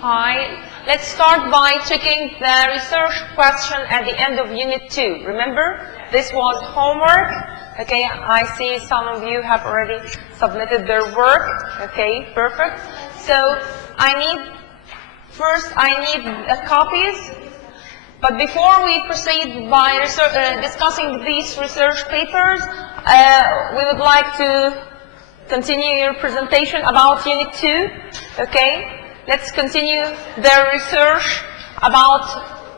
Hi. Let's start by checking the research question at the end of Unit 2. Remember, this was homework. Okay, I see some of you have already submitted their work. Okay, perfect. So first I need copies. But before we proceed by discussing these research papers, we would like to continue your presentation about Unit 2. Okay? Let's continue the research about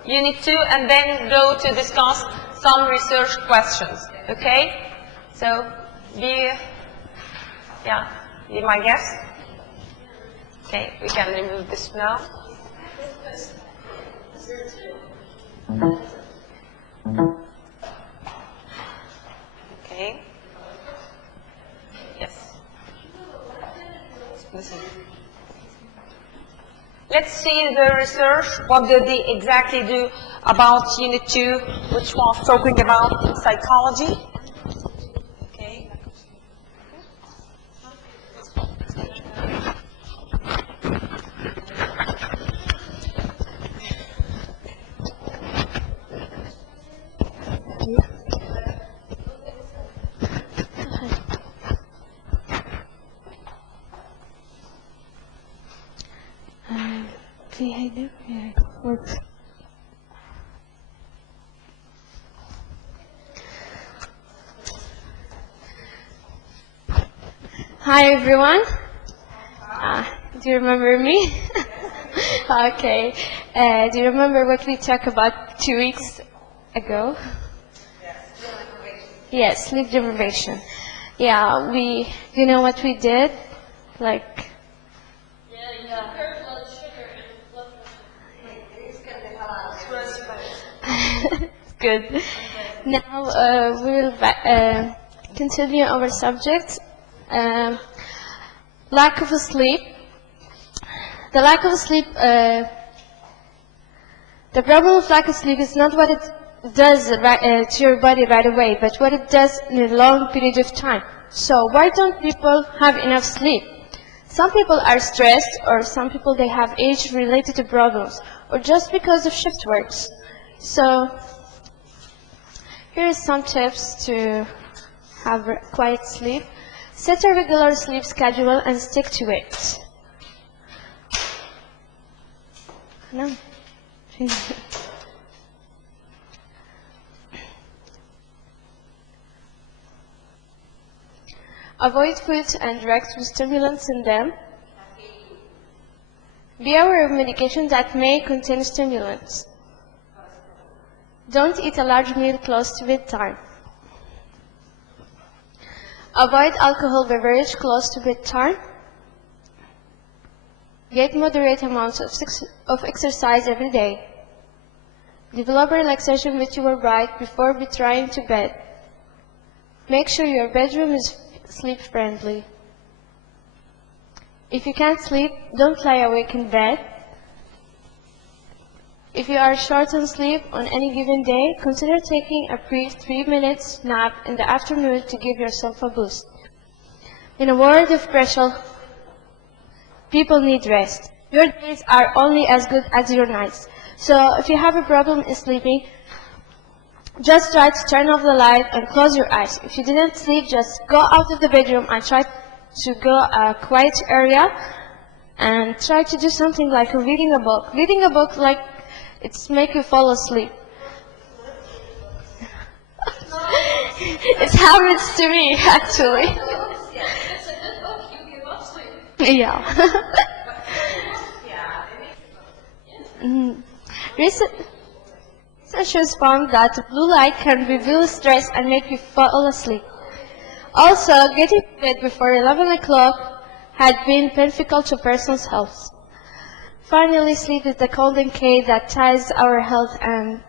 Unit 2 and then go to discuss some research questions. Okay? So, be my guest. Okay, we can remove this now. Okay. Yes. Let's see the research. What did they exactly do about Unit 2, which was talking about psychology? Okay. Hi everyone. Do you remember me? Okay. Do you remember what we talked about 2 weeks ago? Yes, sleep deprivation. Yeah, do you know what we did? Like. Good. Now we will continue our subject. Lack of sleep. The lack of sleep. The problem of lack of sleep is not what it does to your body right away, but what it does in a long period of time. So why don't people have enough sleep? Some people are stressed, or some people they have age-related problems, or just because of shift works. So here are some tips to have quiet sleep. Set a regular sleep schedule and stick to it. No. Avoid foods and drugs with stimulants in them. Be aware of medications that may contain stimulants. Don't eat a large meal close to bedtime. Avoid alcohol beverage close to bedtime. Get moderate amounts of exercise every day. Develop a relaxation ritual right before retiring to bed. Make sure your bedroom is sleep-friendly. If you can't sleep, don't lie awake in bed. If you are short on sleep on any given day, consider taking a brief 3-minute nap in the afternoon to give yourself a boost. In a world of pressure, people need rest. Your days are only as good as your nights. So if you have a problem in sleeping, just try to turn off the light and close your eyes. If you didn't sleep, just go out of the bedroom and try to go a quiet area and try to do something like reading a book. Reading a book, like, it's make you fall asleep. It happens to me, actually. It's a good book. You give up sleep. Yeah. Researchers found that blue light can reveal stress and make you fall asleep. Also, getting to bed before 11 o'clock had been beneficial to person's health. Finally, sleep is the golden key that ties our health and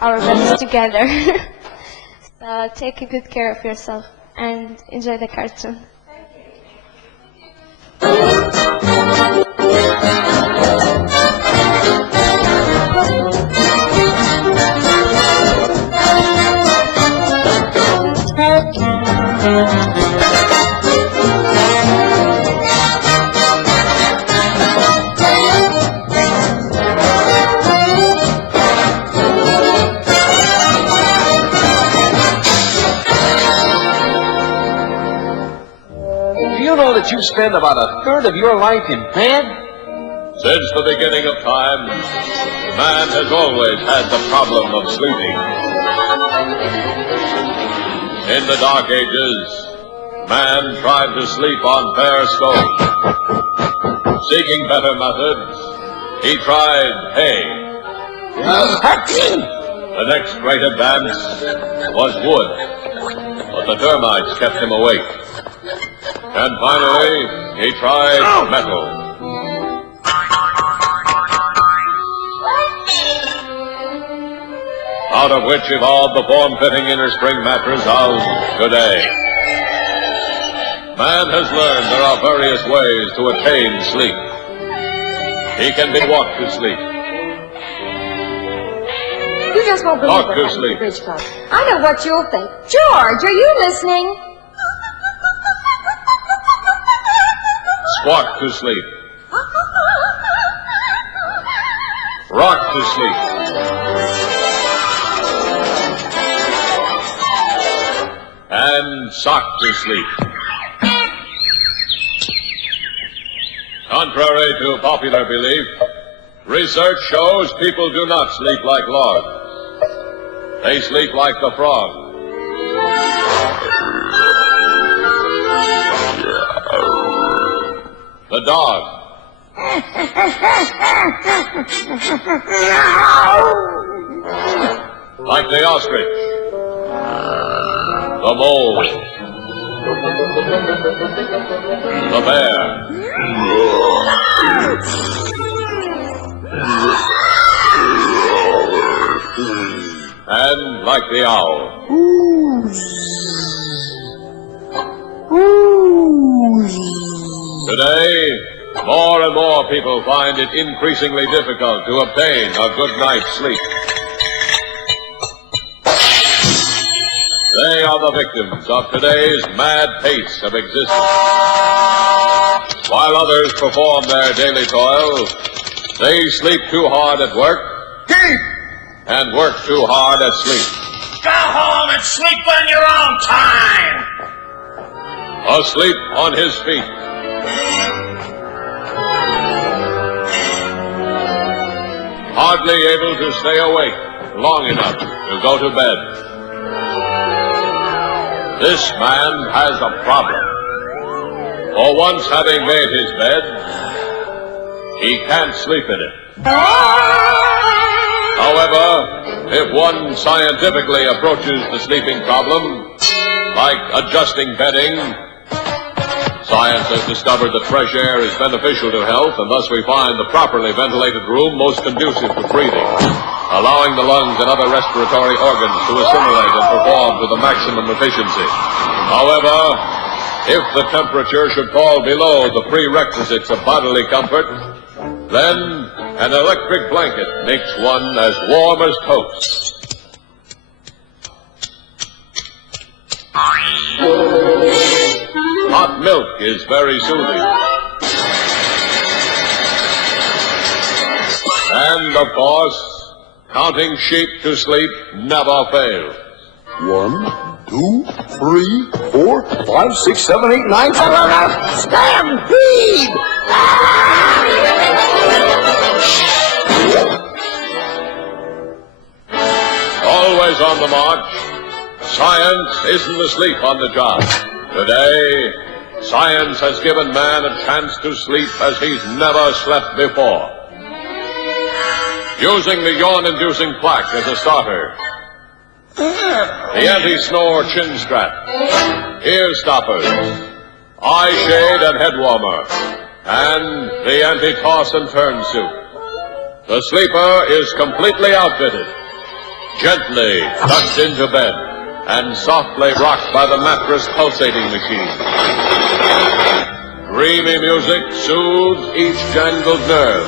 our bodies together. So take good care of yourself and enjoy the cartoon. that you spend about a third of your life in bed? Since the beginning of time, man has always had the problem of sleeping. In the Dark Ages, man tried to sleep on bare stones. Seeking better methods, he tried hay. The next great advance was wood, but the termites kept him awake. And finally, he tried metal. Out of which evolved the form-fitting inner spring mattress of today. Man has learned there are various ways to attain sleep. He can be walked to sleep. You just won't believe Talk what to happened sleep. at the Bridge Club. I know what you'll think. George, are you listening? Squawk to sleep. Rock to sleep. And sock to sleep. Contrary to popular belief, research shows people do not sleep like logs. They sleep like the frog. The dog. Like the ostrich. The mole. The bear. And like the owl. Today, more and more people find it increasingly difficult to obtain a good night's sleep. They are the victims of today's mad pace of existence. While others perform their daily toil, they sleep too hard at work and work too hard at sleep. Go home and sleep on your own time. Asleep on his feet. Hardly able to stay awake long enough to go to bed. This man has a problem. For once having made his bed, he can't sleep in it. However, if one scientifically approaches the sleeping problem, like adjusting bedding, science has discovered that fresh air is beneficial to health, and thus we find the properly ventilated room most conducive to breathing, allowing the lungs and other respiratory organs to assimilate and perform to the maximum efficiency. However, if the temperature should fall below the prerequisites of bodily comfort, then an electric blanket makes one as warm as toast. Hot milk is very soothing. And, of course, counting sheep to sleep never fails. 1, 2, 3, 4, 5, 6, 7, 8, 9, 10, 11. Stampede! Always on the march, science isn't asleep on the job. Today, science has given man a chance to sleep as he's never slept before. Using the yawn-inducing plaque as a starter, the anti-snore chin strap, ear stoppers, eye shade and head warmer, and the anti-toss and turn suit. The sleeper is completely outfitted, gently tucked into bed, and softly rocked by the mattress pulsating machine. Dreamy music soothes each jangled nerve,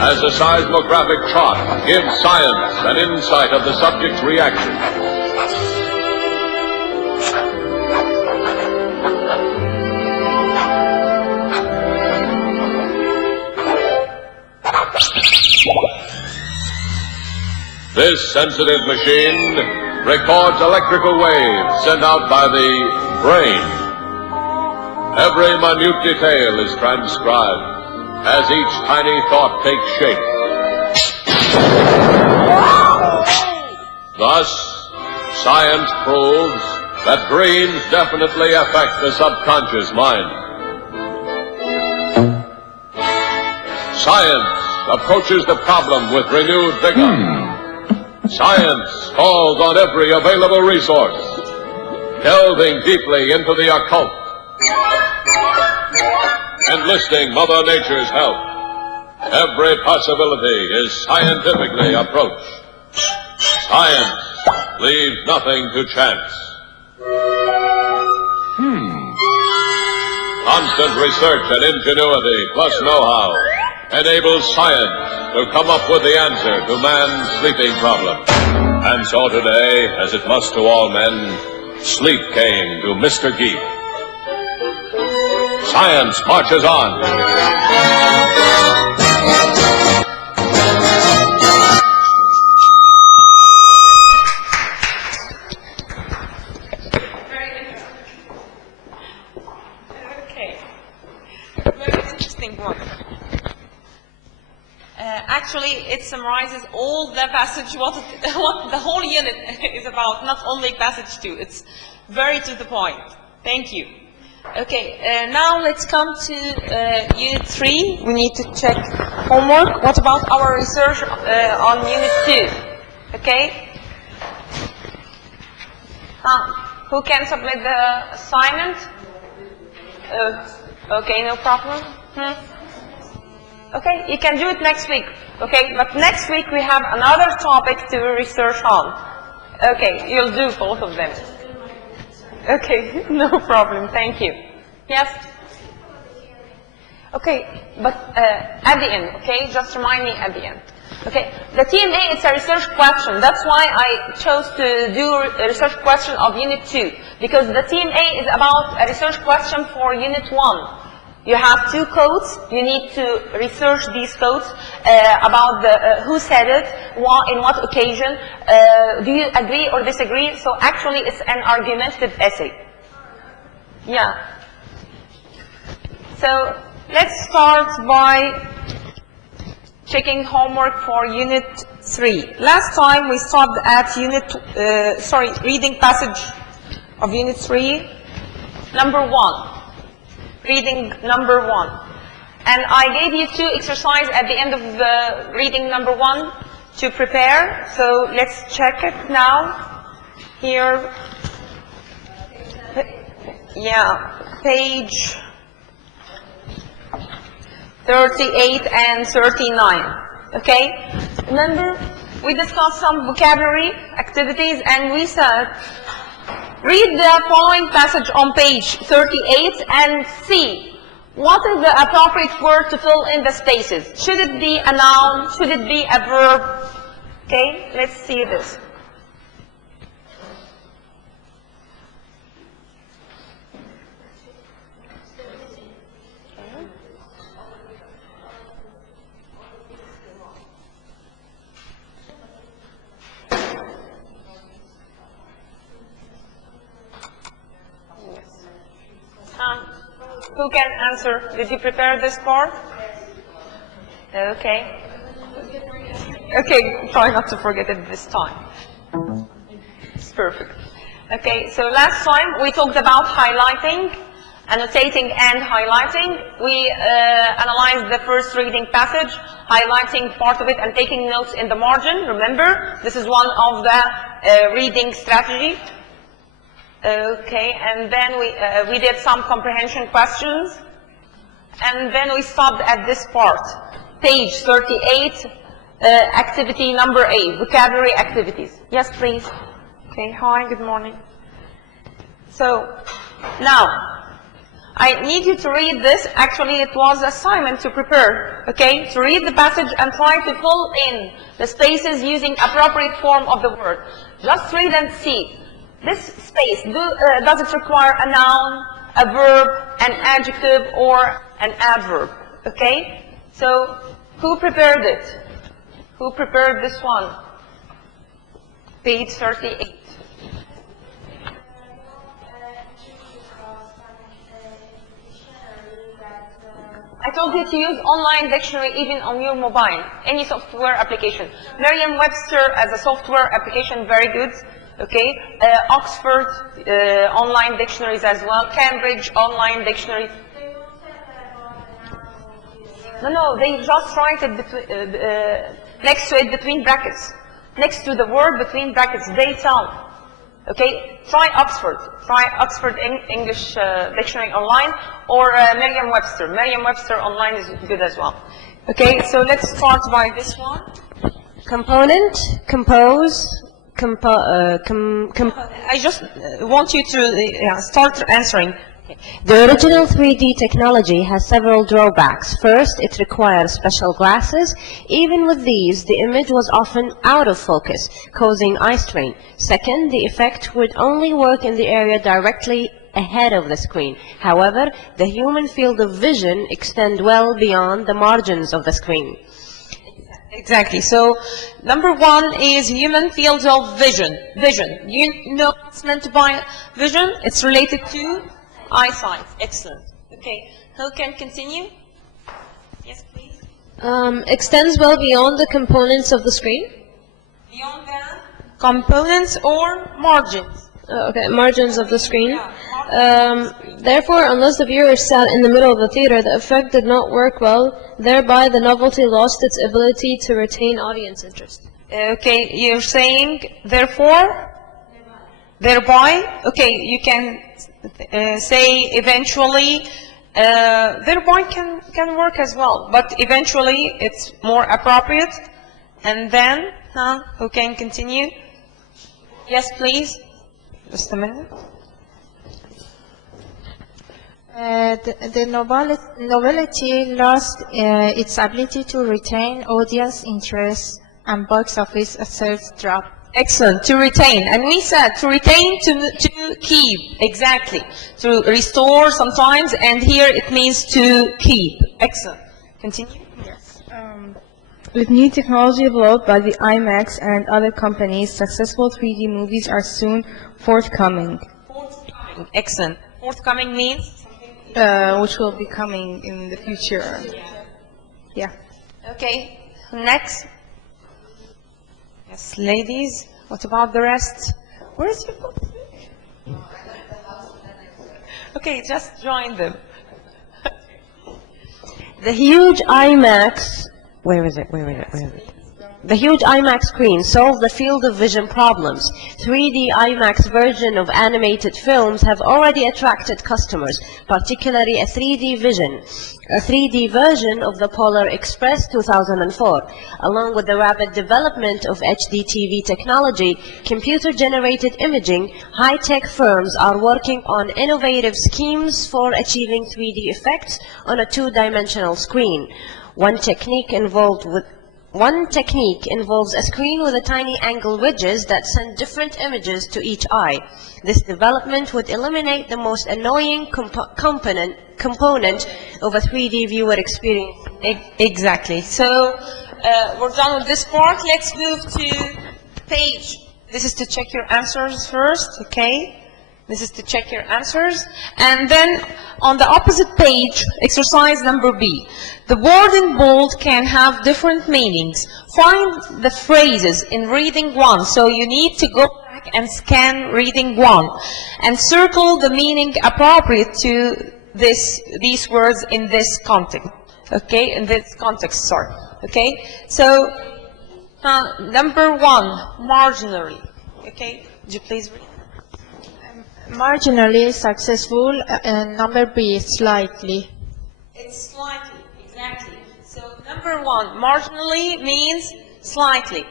as the seismographic chart gives science an insight of the subject's reaction. This sensitive machine records electrical waves sent out by the brain Every minute detail is transcribed as each tiny thought takes shape. Thus, science proves that dreams definitely affect the subconscious mind. Science approaches the problem with renewed vigor. Science calls on every available resource, delving deeply into the occult, enlisting Mother Nature's help. Every possibility is scientifically approached. Science leaves nothing to chance. Constant research and ingenuity plus know-how enables science to come up with the answer to man's sleeping problem. And so today, as it must to all men, sleep came to Mr. Geek. Science marches on. Okay. Very interesting one. Actually, it summarizes all the passage, what the whole unit is about, not only passage 2. It's very to the point. Thank you. Okay, now let's come to unit 3. We need to check homework. What about our research on unit 2? Okay? Who can submit the assignment? Okay, no problem. Okay, you can do it next week. Okay, but next week we have another topic to research on. Okay, you'll do both of them. Okay, no problem. Thank you. Yes? Okay, but at the end, okay? Just remind me at the end. Okay, the TMA is a research question. That's why I chose to do a research question of Unit 2. Because the TMA is about a research question for Unit 1. You have 2 codes. You need to research these codes about who said it, in what occasion, do you agree or disagree? So actually it's an argumentative essay. Yeah. So let's start by checking homework for Unit 3. Last time we stopped at reading passage of Unit 3, number 1. Reading number 1. And I gave you 2 exercises at the end of the reading number 1 to prepare. So let's check it now. Here. Yeah, page 38 and 39. Okay? Remember, we discussed some vocabulary activities and we said, read the following passage on page 38 and see what is the appropriate word to fill in the spaces. Should it be a noun? Should it be a verb? Okay, let's see this. Who can answer? Did you prepare this part? Okay. Okay, try not to forget it this time. It's perfect. Okay, so last time we talked about highlighting, annotating and highlighting. We analyzed the first reading passage, highlighting part of it and taking notes in the margin. Remember, this is one of the reading strategy. Okay, and then we did some comprehension questions, and then we stopped at this part, page 38, activity number 8, vocabulary activities. Yes, please. Okay, hi, good morning. So, now, I need you to read this. Actually, it was an assignment to prepare, okay, to read the passage and try to fill in the spaces using appropriate form of the word. Just read and see. This space, does it require a noun, a verb, an adjective, or an adverb? Okay? So, who prepared it? Who prepared this one? Page 38. I told you to use online dictionary even on your mobile, any software application. Merriam-Webster as a software application, very good. Okay, Oxford online dictionaries as well, Cambridge online dictionary. No, they just write it next to it between brackets. Next to the word between brackets, they tell. Okay, try Oxford English Dictionary online, or Merriam-Webster. Merriam-Webster online is good as well. Okay, so let's start by this one. Component, compose, I just want you to start answering. The original 3D technology has several drawbacks. First, it requires special glasses. Even with these, the image was often out of focus, causing eye strain. Second, the effect would only work in the area directly ahead of the screen. However, the human field of vision extends well beyond the margins of the screen. Exactly. So, number one is human field of vision. Vision. You know what's meant by vision? It's related to eyesight. Excellent. Okay. Who can continue? Yes, please. Extends well beyond the components of the screen. Beyond that, components or margins. Okay, margins of the screen. Therefore, unless the viewer sat in the middle of the theater, the effect did not work well. Thereby, the novelty lost its ability to retain audience interest. Okay, you're saying therefore? Thereby? Okay, you can say eventually. Thereby can work as well, but eventually it's more appropriate. And then, who can continue? Yes, please. Just a minute. The novelty lost its ability to retain audience interest, and box office sales dropped. Excellent. To retain. And we said to retain, to keep. Exactly. To restore sometimes, and here it means to keep. Excellent. Continue. Yes. With new technology developed by the IMAX and other companies, successful 3D movies are soon forthcoming. Forthcoming. Excellent. Forthcoming means? Which will be coming in the future. Yeah. Okay. Next. Yes, ladies. What about the rest? Where is your book? Okay, just join them. The huge IMAX, where is it? The huge IMAX screen solved the field of vision problems. 3D IMAX version of animated films have already attracted customers, particularly a 3D version of the Polar Express 2004. Along with the rapid development of HD TV technology, computer-generated imaging, high-tech firms are working on innovative schemes for achieving 3D effects on a two-dimensional screen. One technique involves a screen with a tiny angle ridges that send different images to each eye. This development would eliminate the most annoying component of a 3D viewer experience. Exactly. So we're done with this part. Let's move to page. This is to check your answers first, okay? This is to check your answers. And then on the opposite page, exercise number B. The word in bold can have different meanings. Find the phrases in reading 1. So you need to go back and scan reading 1 and circle the meaning appropriate to these words in this context. Okay, in this context, sorry. Okay, so number 1, marginally. Okay, would you please read? Marginally successful, and number B, slightly. It's slightly, exactly. So number 1, marginally means slightly.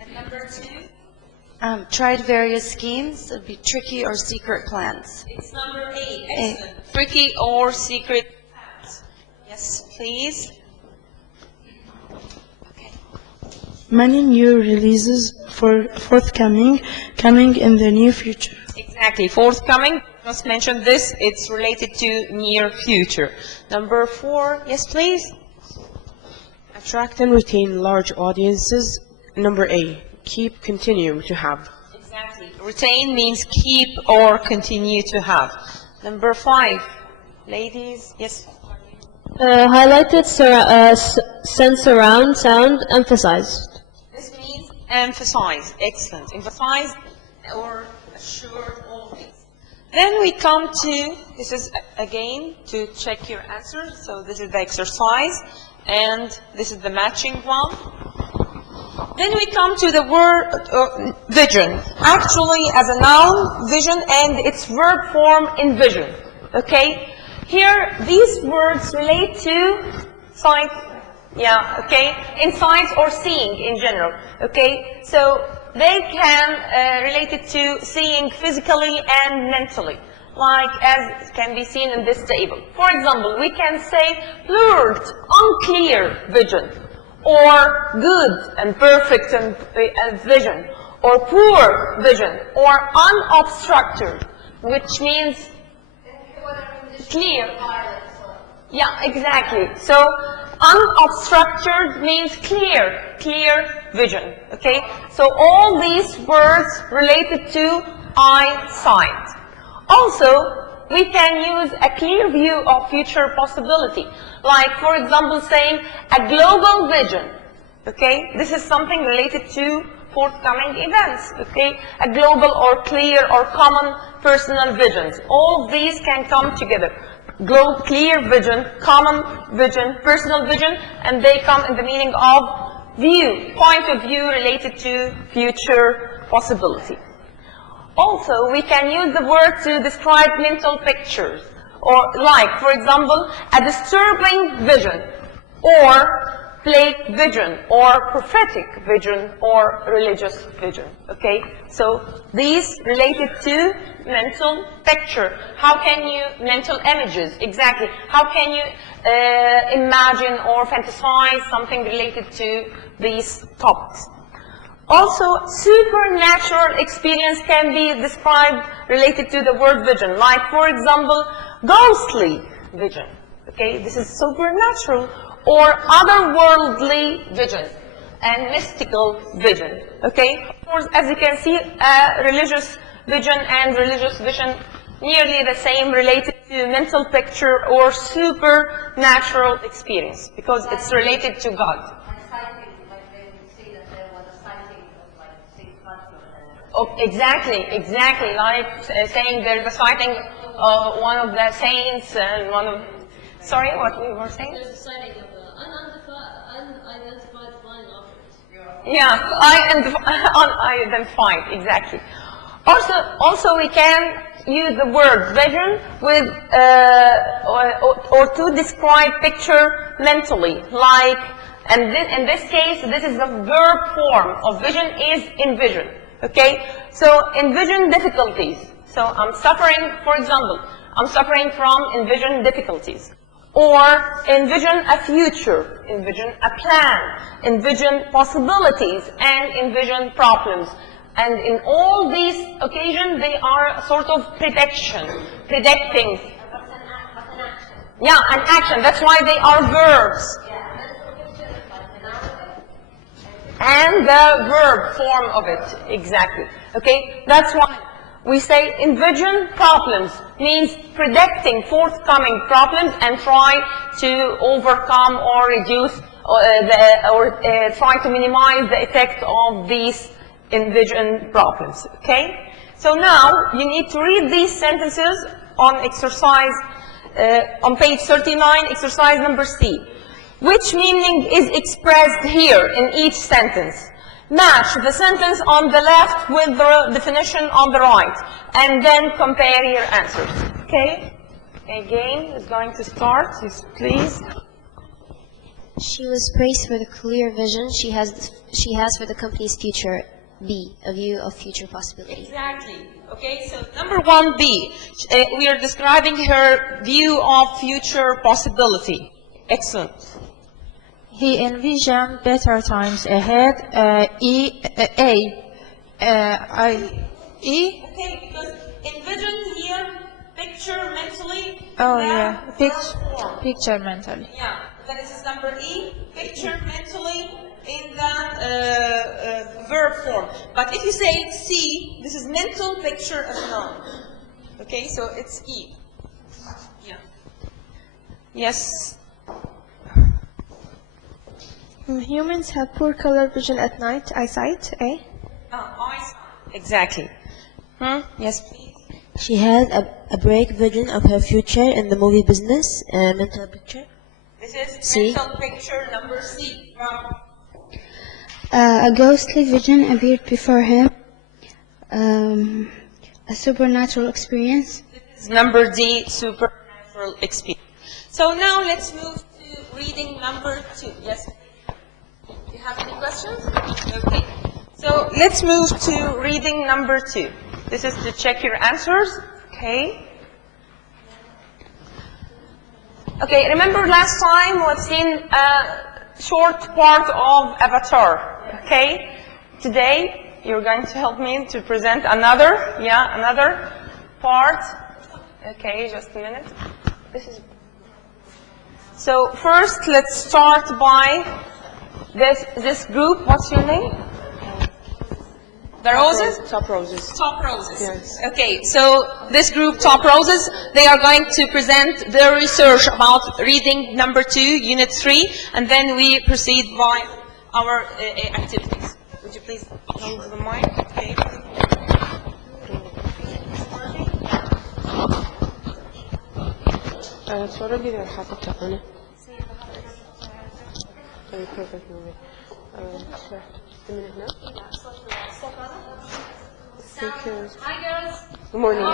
And number 2? Tried various schemes, it would be tricky or secret plans. It's number 8, excellent. Tricky or secret plans. Yes, please. Okay. Many new releases coming in the near future. Exactly, forthcoming. Just mentioned this. It's related to near future. Number 4, yes, please. Attract and retain large audiences. Number A, keep, continue to have. Exactly. Retain means keep or continue to have. Number 5, ladies, yes. Highlighted, sense surround, sound, emphasized. This means emphasize. Excellent. Emphasize or assure all these. Then we come to, this is again to check your answers. So this is the exercise and this is the matching one. Then we come to the word vision. Actually, as a noun, vision and its verb form envision. Okay? Here, these words relate to sight. Yeah, okay? Insight or seeing in general. Okay? So they can relate it to seeing physically and mentally, like as can be seen in this table. For example, we can say blurred, unclear vision, or good and perfect and vision, or poor vision, or unobstructed, which means clear. Yeah, exactly. So unobstructed means clear vision. Okay. So all these words related to eyesight. Also, we can use a clear view of future possibility. Like, for example, saying a global vision. Okay, this is something related to forthcoming events. Okay, a global or clear or common personal visions. All of these can come together. Clear vision, common vision, personal vision, and they come in the meaning of view, point of view related to future possibility. Also, we can use the word to describe mental pictures, or like, for example, a disturbing vision, or plague vision, or prophetic vision, or religious vision. Okay? So these related to mental picture. How can you, mental images, exactly. How can you imagine or fantasize something related to these topics? Also, supernatural experience can be described related to the word vision. Like, for example, ghostly vision. Okay, this is supernatural. Or otherworldly vision and mystical vision. Okay, of course, as you can see, religious vision and religious vision nearly the same, related to mental picture or supernatural experience because it's related to God. Oh, exactly, like saying there's a sighting of one of the saints and one of, sorry, what we were saying? There's a sighting of unidentified flying object. Yeah, unidentified, exactly. Also we can use the word vision with, or to describe picture mentally, like, and in this case, this is the verb form of vision is envision. Okay, so envision difficulties. So I'm suffering, for example, I'm suffering from envision difficulties. Or envision a future, envision a plan, envision possibilities, and envision problems. And in all these occasions, they are a sort of predicting. Yeah, an action. That's why they are verbs. And the verb form of it, exactly. Okay, that's why we say envision problems means predicting forthcoming problems and try to overcome or reduce try to minimize the effect of these envision problems. Okay, so now you need to read these sentences on exercise on page 39, exercise number C. Which meaning is expressed here in each sentence? Match the sentence on the left with the definition on the right, and then compare your answers. Okay? Again, is going to start. Please. She was praised for the clear vision she has for the company's future. B, a view of future possibilities. Exactly. Okay, so number 1B, we are describing her view of future possibility. Excellent. He envisioned better times ahead. E. Okay, because envision here, picture mentally. Oh yeah, picture mentally. Yeah, that is number E, picture mentally in the verb form. But if you say C, this is mental picture as a noun. Okay, so it's E. Yeah. Yes. Humans have poor color vision at night. Eyesight, A. Exactly. Yes, please. She had a break vision of her future in the movie business, a mental picture. This is C. mental picture number C. A ghostly vision appeared before him. A supernatural experience. Number D, supernatural experience. So now let's move to reading number 2. Yes? Do you have any questions? Okay. So let's move to reading number 2. This is to check your answers. Okay. Okay, remember last time we've seen a short part of Avatar. Okay. Today you're going to help me to present another part. Okay, just a minute. So first, let's start by this group. What's your name? The Roses? Top Roses. Top Roses. Yes. Okay, so this group, Top Roses, they are going to present their research about reading number 2, unit 3, and then we proceed by our activities. Would you please hold the mic? Okay. اتفرجي لو حاطط هنا. طيب perfect movie. Just a minute now. Thank you. Good morning.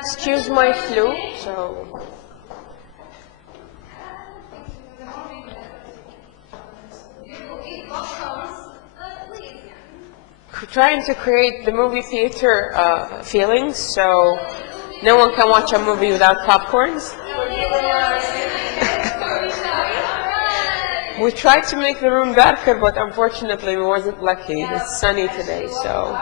Excuse my flu, so. Trying to create the movie theater feelings, so no one can watch a movie without popcorns. We tried to make the room darker, but unfortunately we wasn't lucky. It's sunny today, so.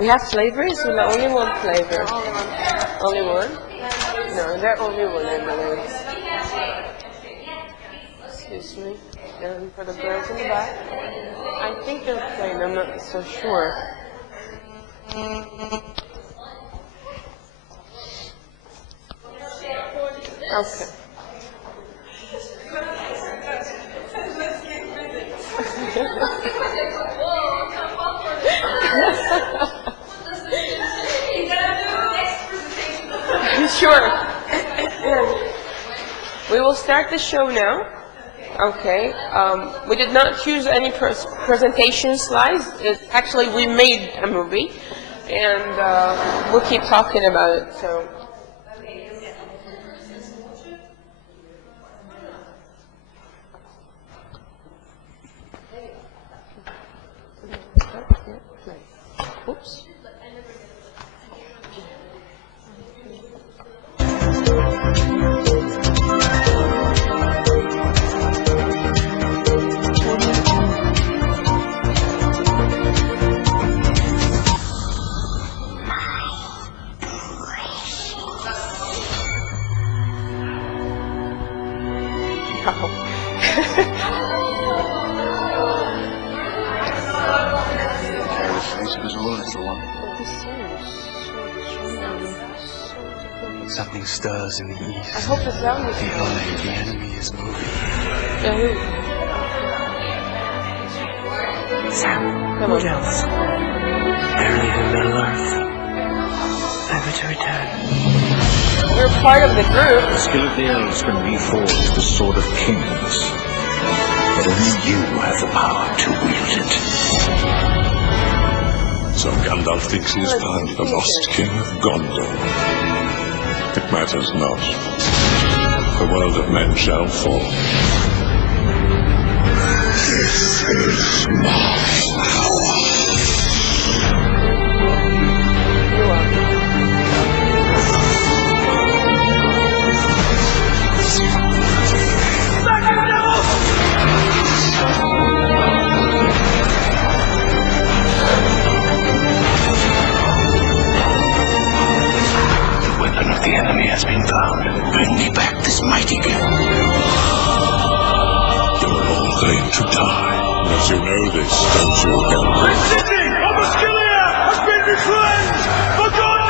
We have flavors? Well, only one flavor. Only one? No, they're only one, I believe. Excuse me. And for the girls in the back, I think they're plain, I'm not so sure. Okay. Sure. We will start the show now. Okay. We did not choose any presentation slides. Actually, we made a movie, and we'll keep talking about it. So. Oops. Something stirs in the east. I hope the sound is The eye of the enemy is moving. Sam, what else? They're leaving Middle Earth, never to return. We're part of the group. The skill of the elves can reforge the sword of kings, but only you have the power to wield it. So Gandalf thinks he has found the lost king of Gondor. It matters not. The world of men shall fall. This is my power. The enemy has been found. Bring me back this mighty gift. You're all going to die. But you know this, don't you, Gandalf? The city of Osgiliath has been reclaimed! For God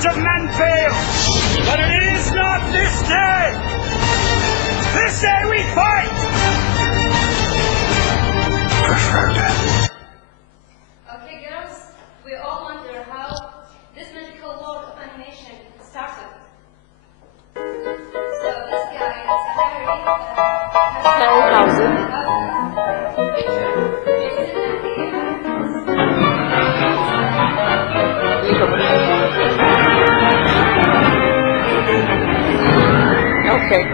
powers of men fail. But it is not this day. This day we fight. Prefer death. Okay, girls, we all wonder how this magical world of animation started. So this guy is Harryhausen. Okay.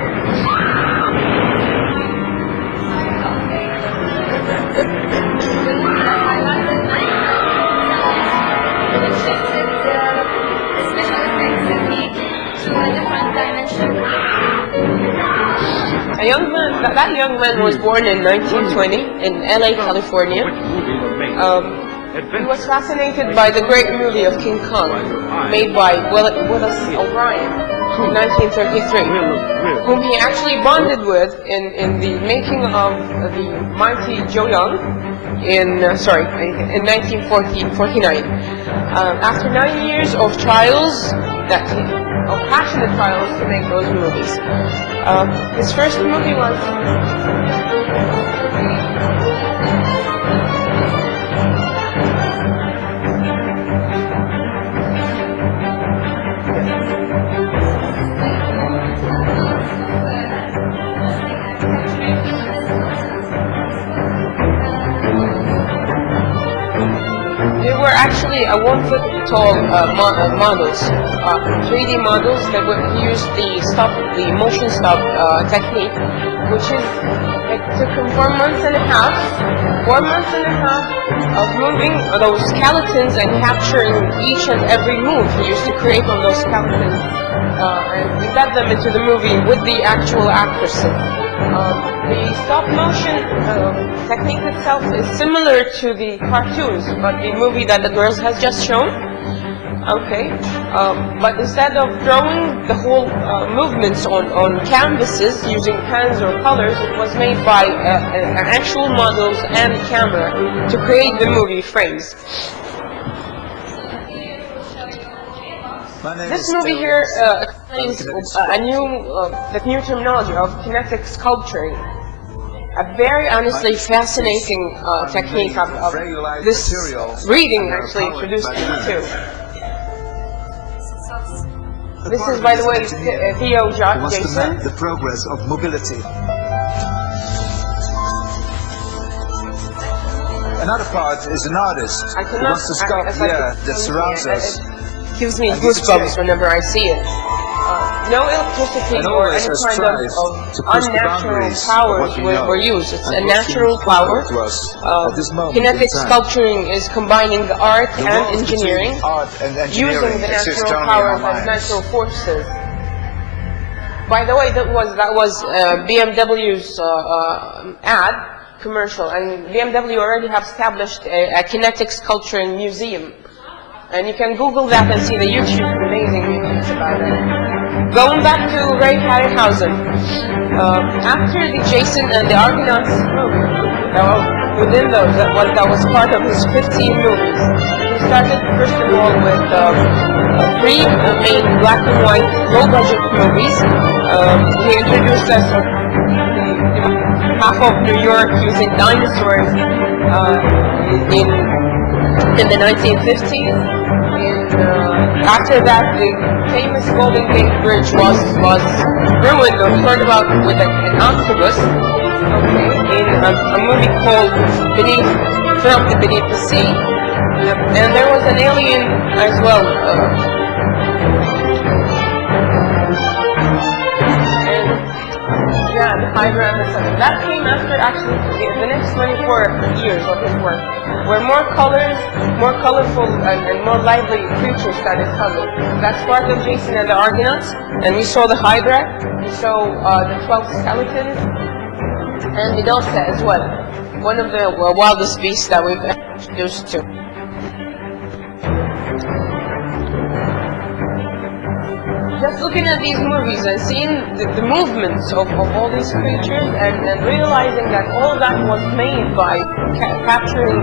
A young man, that young man was born in 1920 in LA, California. He was fascinated by the great movie of King Kong, made by Willis O'Brien in 1933, whom he actually bonded with in the making of the mighty Joe Young in 1949. After 9 years of trials, of passionate trials to make those movies. His first movie was they were actually a 1 foot tall models, 3D models that would use the motion stop technique, which is, it took him 4 months and a half of moving those skeletons and capturing each and every move he used to create on those skeletons, and embed them into the movie with the actual actresses. The stop motion technique itself is similar to the cartoons, but the movie that the girls has just shown. Okay, but instead of drawing the whole movements on canvases using pens or colors, it was made by an actual models and camera to create the movie frames. This movie here explains the new terminology of kinetic sculpturing. A very honestly fascinating technique of this reading actually introduced me to. This is, by the way, Theo Jason. The progress of mobility. Another part is an artist who wants to sculpt the air that surrounds us. It gives me goosebumps whenever I see it. No electricity or any kind of unnatural powers were used. It's a natural power. Kinetic sculpturing is combining the art and engineering, using the natural powers and natural forces. By the way, that was BMW's ad commercial, and BMW already have established a kinetic sculpturing museum. And you can Google that and see the YouTube amazing videos about it. Going back to Ray Harryhausen, after the Jason and the Argonauts movie, within those, that was part of his 15 movies, he started first of all with 3 main black and white, low-budget movies. He introduced us to half of New York using dinosaurs in the 1950s. After that, the famous Golden Gate Bridge was ruined or turned about with an octopus, in a movie called From Beneath the Sea. And there was an alien as well. The Hydra and the Sun. That came after actually the next 24 years of his work, where more colors, more colorful and more lively creatures started coming. That's part of Jason and the Argonauts, and we saw the Hydra, we saw the 12 skeletons, and Medusa as well, one of the wildest beasts that we've ever introduced to. just looking at these movies and seeing the movements of all these creatures and realizing that all that was made by capturing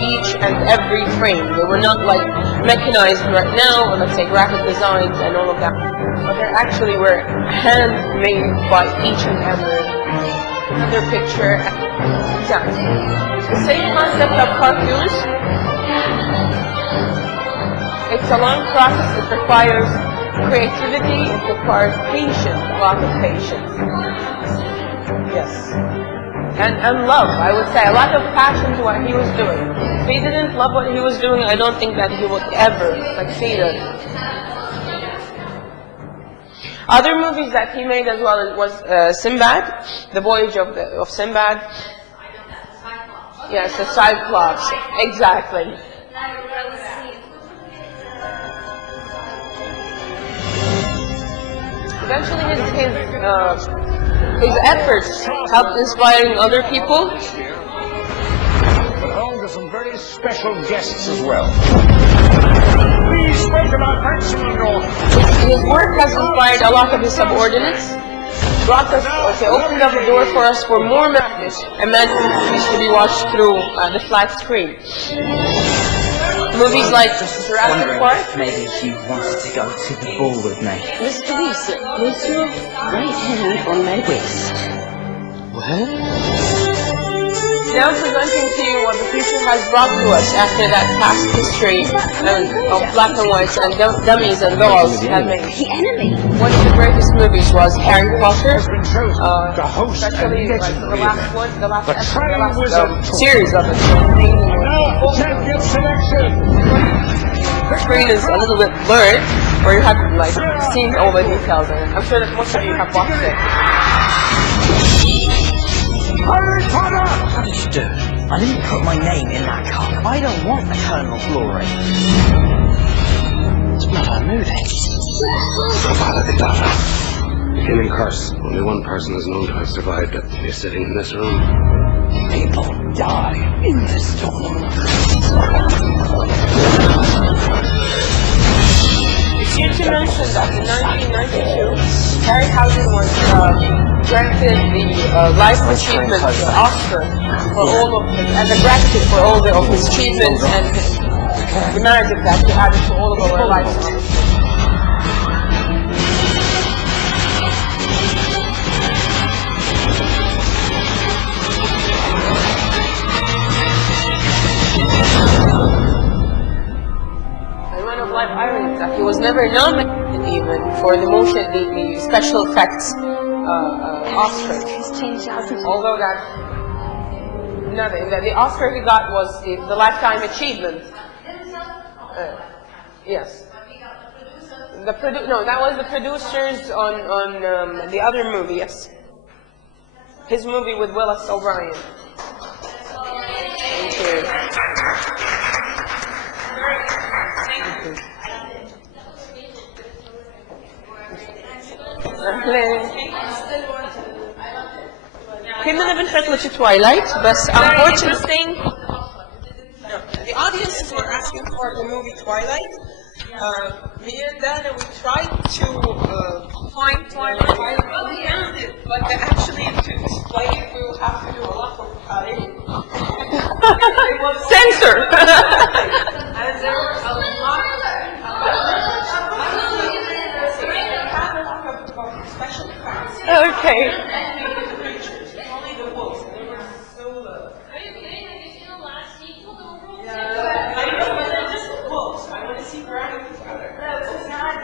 each and every frame. They were not like mechanized right now, or let's say graphic designs and all of that, but they actually were handmade by each and every other picture. Exactly. The same concept of cartoons. It's a long process. It requires creativity. It requires patience, a lot of patience. Yes. And love, I would say. A lot of passion to what he was doing. If he didn't love what he was doing, I don't think that he would ever succeed at it. Other movies that he made as well was Sinbad, The Voyage of Sinbad. Yes, the Cyclops. Exactly. Eventually his efforts helped inspiring other people. But home to some very special guests as well. Please speak about His work has inspired a lot of his subordinates. Brought us, opened up the door for us for more movies to be watched through the flat screen. Movies like Jurassic Park. Maybe you wanted to go to the ball with me. Mr. Lisa, place your right hand on my waist. What? Now presenting to you what the future has brought to us after that past history of black and whites and dummies and dolls have made. The enemy. One of the greatest movies was Harry Potter, especially like the last one, the last series of it. Champion selection. The screen is a little bit blurred, where you have to like see all the details in it. I'm sure that most of you have watched it. Harry Potter! How did you do it? I didn't put my name in that cup. I don't want eternal glory. It's blood moody. The killing curse. Only one person is known to have survived it. He's sitting in this room. People die in this storm. It's here to mention that in 1992, Harryhausen was granted the Life Achievement Oscar for all of his, as a gratitude for all of his achievements and the magic that he added to all of our lives. Life irony that he was never nominated even for the the special effects Oscar. Although that the Oscar he got was the lifetime achievement. Yes. No, that was the producers on the other movie. Yes. His movie with Willis O'Brien. Thank you. كنا بنحط Twilight, but unfortunately, the audiences were asking for the movie Twilight. Me and Dana, we tried to find Twilight. We found it, but actually to display it, we would have to do a lot of cutting. Censor. And there were a lot of special effects. Okay. Only the books. They were so low. Are you kidding? Have you seen the last sequel? I know, but they're just books. I want to see graphic together. No, it's not.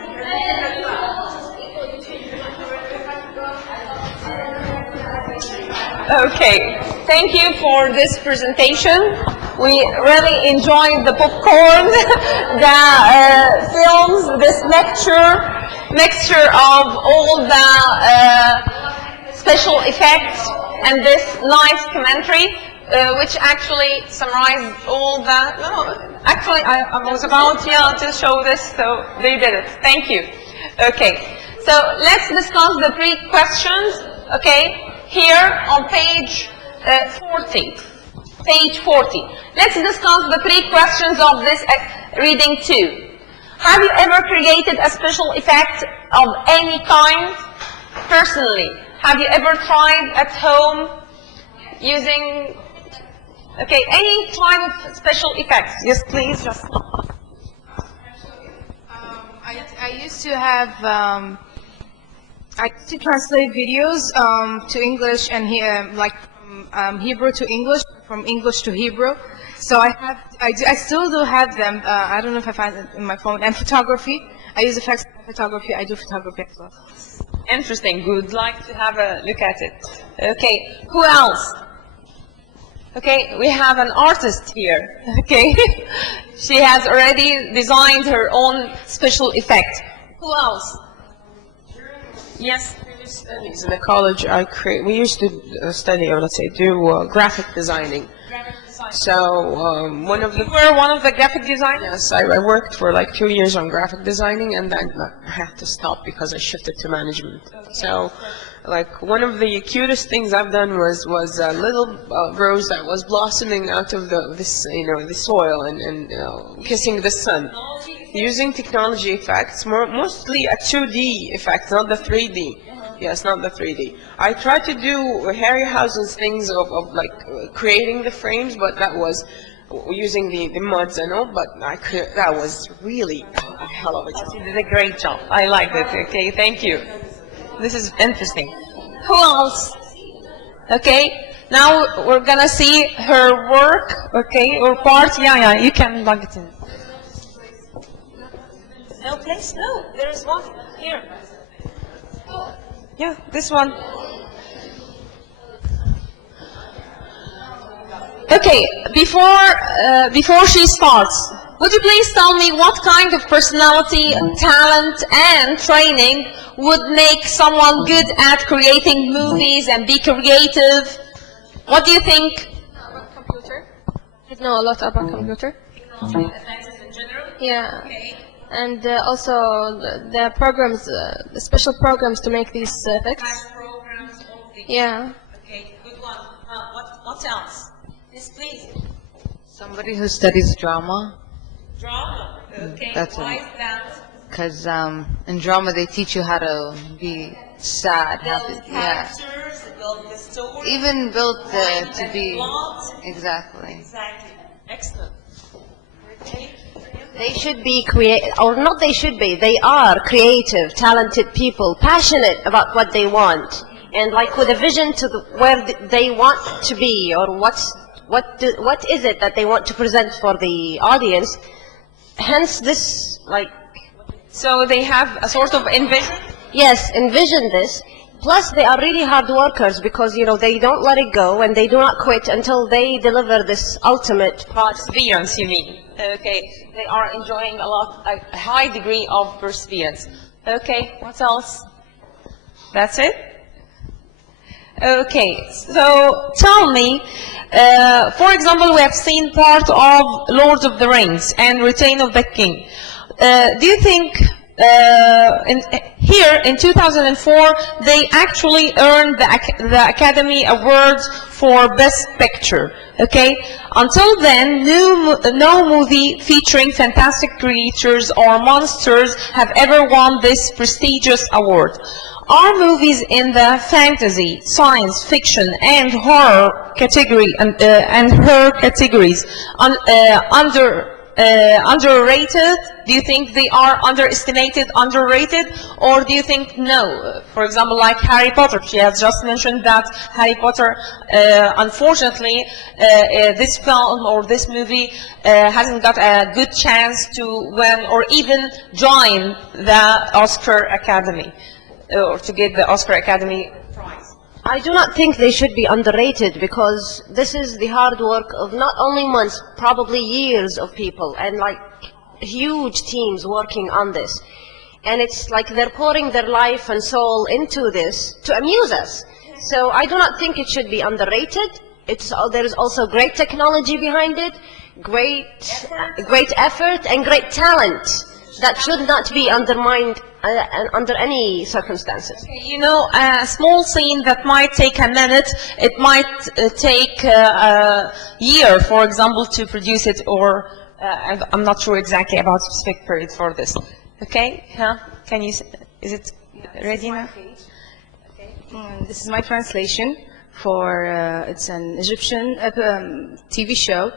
Okay, thank you for this presentation. We really enjoyed the popcorn, the films, this mixture of all the special effects and this nice commentary, which actually summarized all the, actually I was about to show this, so they did it. Thank you. Okay, so let's discuss the 3 questions, okay, here on page 40. Page 40. Let's discuss the 3 questions of this reading 2. Have you ever created a special effect of any kind personally? Have you ever tried at home using, okay, any kind of special effects? Yes, please, just. I used to have, I used to translate videos to English and like from Hebrew to English, from English to Hebrew. So I still do have them. I don't know if I find it in my phone. And photography, I use effects for photography. I do photography as well. Interesting, good. Like to have a look at it. Okay, who else? Okay, we have an artist here. Okay, she has already designed her own special effect. Who else? Yes. In the college, we used to study, or let's say, do graphic designing. So one of the. You were one of the graphic designers? Yes, I worked for like 2 years on graphic designing, and then I had to stop because I shifted to management. So, like one of the cutest things I've done was a little rose that was blossoming out of the soil and kissing the sun, using technology effects, mostly a 2D effect, not the 3D. Yes, not the 3D. I tried to do Harryhausen's things of like creating the frames, but that was using the muds and all, but that was really a hell of a job. You did a great job. I liked it. Okay, thank you. This is interesting. Who else? Okay, now we're gonna see her work, okay, or part. Yeah, you can log it in. No place? No, there's one here. Yeah, this one. Okay, before she starts, would you please tell me what kind of personality, talent, and training would make someone good at creating movies and be creative? What do you think? About computer. I know a lot about computer. Advances in general? Yeah. Okay. And also the programs, the special programs to make these effects. Programs, all these. Yeah. Okay, good one. What else? Yes, please. Somebody who studies drama. Drama. Okay. That's Why it. is that? Because in drama they teach you how to be sad, happy. Build Yeah. characters, build the story. Even build Mind to and be. plot. Exactly. Exactly. Excellent. Okay. They should be or not they should be, they are creative, talented people, passionate about what they want, and like with a vision to where they want to be, or what is it that they want to present for the audience. Hence this, like... So they have a sort of envision? Yes, envision this. Plus, they are really hard workers because, they don't let it go and they do not quit until they deliver this ultimate product. Perseverance, you mean? Okay, they are enjoying a high degree of perseverance. Okay, what else? That's it? Okay, so tell me, for example, we have seen part of Lord of the Rings and Return of the King. Do you think here in 2004 they actually earned the Academy Awards for Best Picture? Okay, until then no movie featuring fantastic creatures or monsters have ever won this prestigious award. Are movies in the fantasy, science fiction, and horror category and her categories underrated? Do you think they are underestimated, underrated, or do you think no? For example, like Harry Potter, she has just mentioned that Harry Potter, unfortunately, this film or this movie hasn't got a good chance to win or even join the Oscar Academy, or to get the Oscar Academy prize. I do not think they should be underrated because this is the hard work of not only months, probably years of people and like huge teams working on this. And it's like they're pouring their life and soul into this to amuse us. So I do not think it should be underrated. There is also great technology behind it, great effort and great talent that should not be undermined under any circumstances. You know, a small scene that might take a minute, it might take a year, for example, to produce it, or I'm not sure exactly about specific period for this. Okay? Huh? Can you Is it ready now? This is my translation for, it's an Egyptian TV show.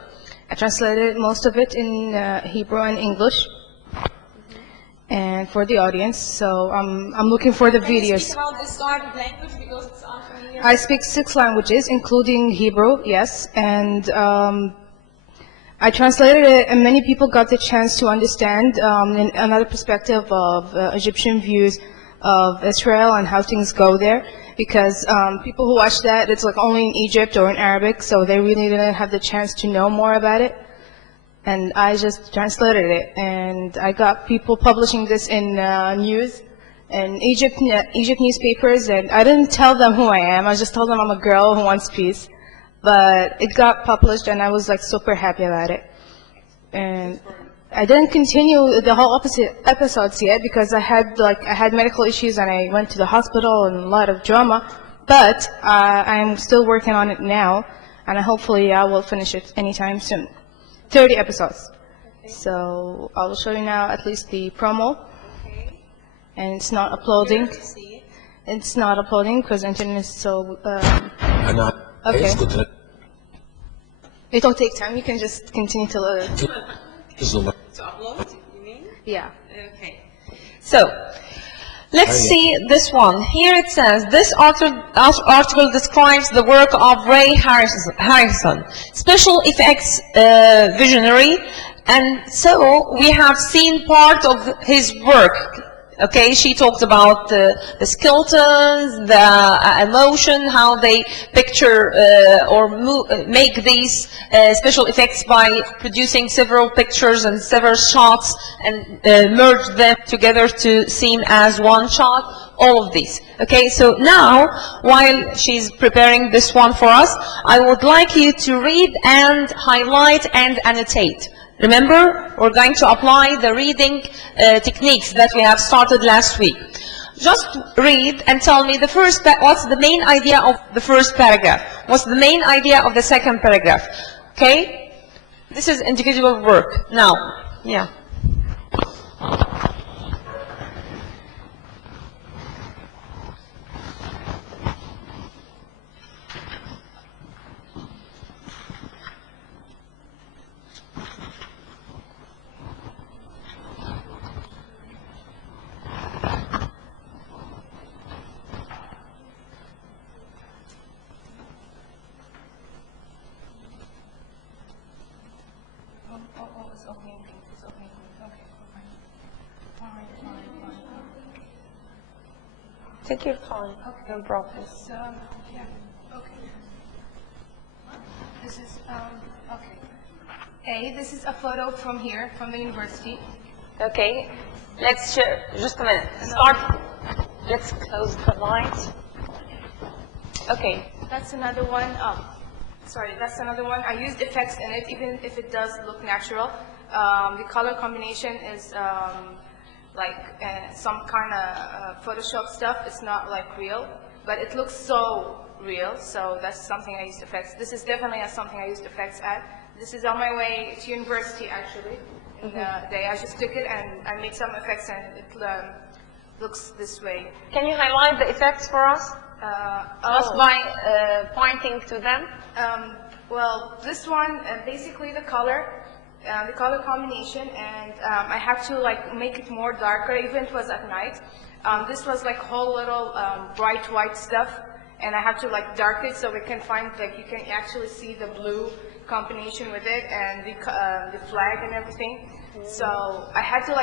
I translated most of it in Hebrew and English. And for the audience, so I'm looking for the videos. About this sort of language because it's unfamiliar. I speak 6 languages, including Hebrew, yes, and I translated it, and many people got the chance to understand in another perspective of Egyptian views of Israel and how things go there. Because people who watch that, it's like only in Egypt or in Arabic, so they really didn't have the chance to know more about it. And I just translated it, and I got people publishing this in news and Egypt newspapers, and I didn't tell them who I am. I just told them I'm a girl who wants peace. But it got published, and I was like super happy about it. And I didn't continue the whole episodes yet because I had medical issues and I went to the hospital and a lot of drama. But I'm still working on it now, and hopefully I will finish it anytime soon. 30 episodes. So I will show you now at least the promo. And it's not uploading. It's not uploading because internet is so. Okay. It will take time. You can just continue to load. To upload, you mean? Yeah. Okay. So, let's see this one. Here it says, this article describes the work of Ray Harrison, special effects visionary, and so we have seen part of his work. Okay, she talked about the skeletons, the emotion, how they picture or make these special effects by producing several pictures and several shots and merge them together to seem as one shot, all of these. Okay, so now, while she's preparing this one for us, I would like you to read and highlight and annotate. Remember, we're going to apply the reading techniques that we have started last week. Just read and tell me the first, what's the main idea of the first paragraph? What's the main idea of the second paragraph? Okay? This is individual work. Now, yeah. Take your time. Okay. No problem. Yeah. Okay. This is okay. This is a photo from here, from the university. Okay. Let's share. Just a minute. Start. Let's close the lights. Okay. That's another one. Sorry, that's another one. I used effects in it, even if it does look natural. The color combination is like some kind of Photoshop stuff. It's not like real, but it looks so real. So that's something I used effects. This is definitely something I used effects at. This is on my way to university actually. In the day, I just took it and I made some effects, and it looks this way. Can you highlight the effects for us? Just by pointing to them. Well, this one, basically the color combination, and I have to like make it more darker, even if it was at night. This was like whole little bright white stuff, and I have to like darken it so we can find, like, you can actually see the blue combination with it and the flag and everything. So I had to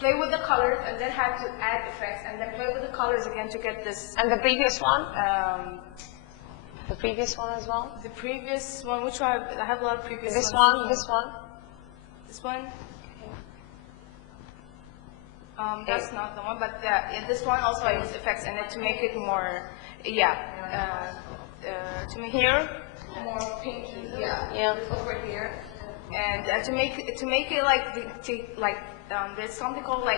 play with the colors and then had to add effects and then play with the colors again to get this. And the previous one? The previous one as well? The previous one, which one? I have a lot of previous ones. This one, this one? This one? That's not the one, but this one also I used effects in it to make it more, to make here? It more pinky, over here. And to make it there's something called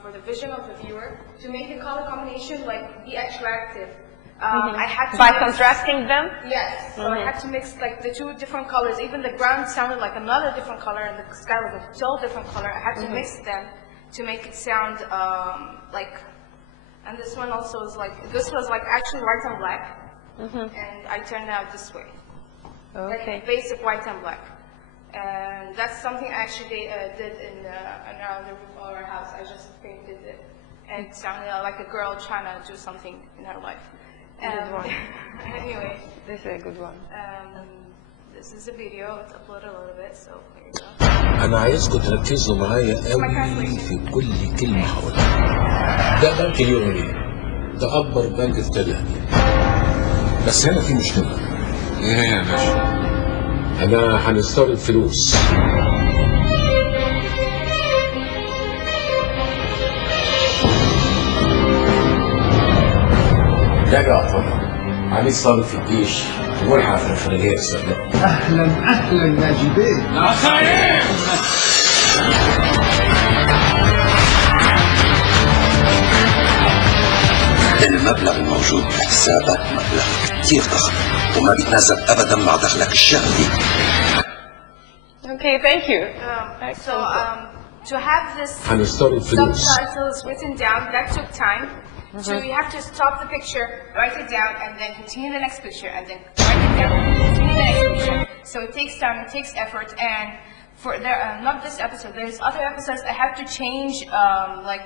for the vision of the viewer, to make the color combination be attractive. I had to by contrasting them? Yes. So I had to mix the two different colors. Even the ground sounded like another different color, and the sky was a total different color. I had to mix them to make it sound like, and this one also is like, this was like actually white and black, and I turned out this way. Okay. Like basic white and black. And that's something I actually did in the roof of our house. I just painted it. And it sounded like a girl trying to do something in her life. Good one. Anyway. This is a good one. This is a video. It's uploaded a little bit, so here you go. أنا عايزكم تركزوا معايا قوي في كل كلمة هقولها. ده بنك اليومي، ده أكبر بنك في تلاميذ. بس هنا في مشكلة. إيه هي يا باشا؟ أنا هنستورد فلوس. رجع طبعا. هنستورد في الجيش ونلحق في الخارجية السابقة. اهلا اهلا ناجي بيه. المبلغ الموجود في حسابك مبلغ كثير ضخم وما بيتناسب ابدا مع دخلك الشهري. Okay, thank you. To have this هنستورد فلوس. subtitles written down, that took time. So you have to stop the picture, write it down, and then continue the next picture, and then write it down, continue the next picture. So it takes time, it takes effort, and for there, not this episode, there's other episodes I have to change, like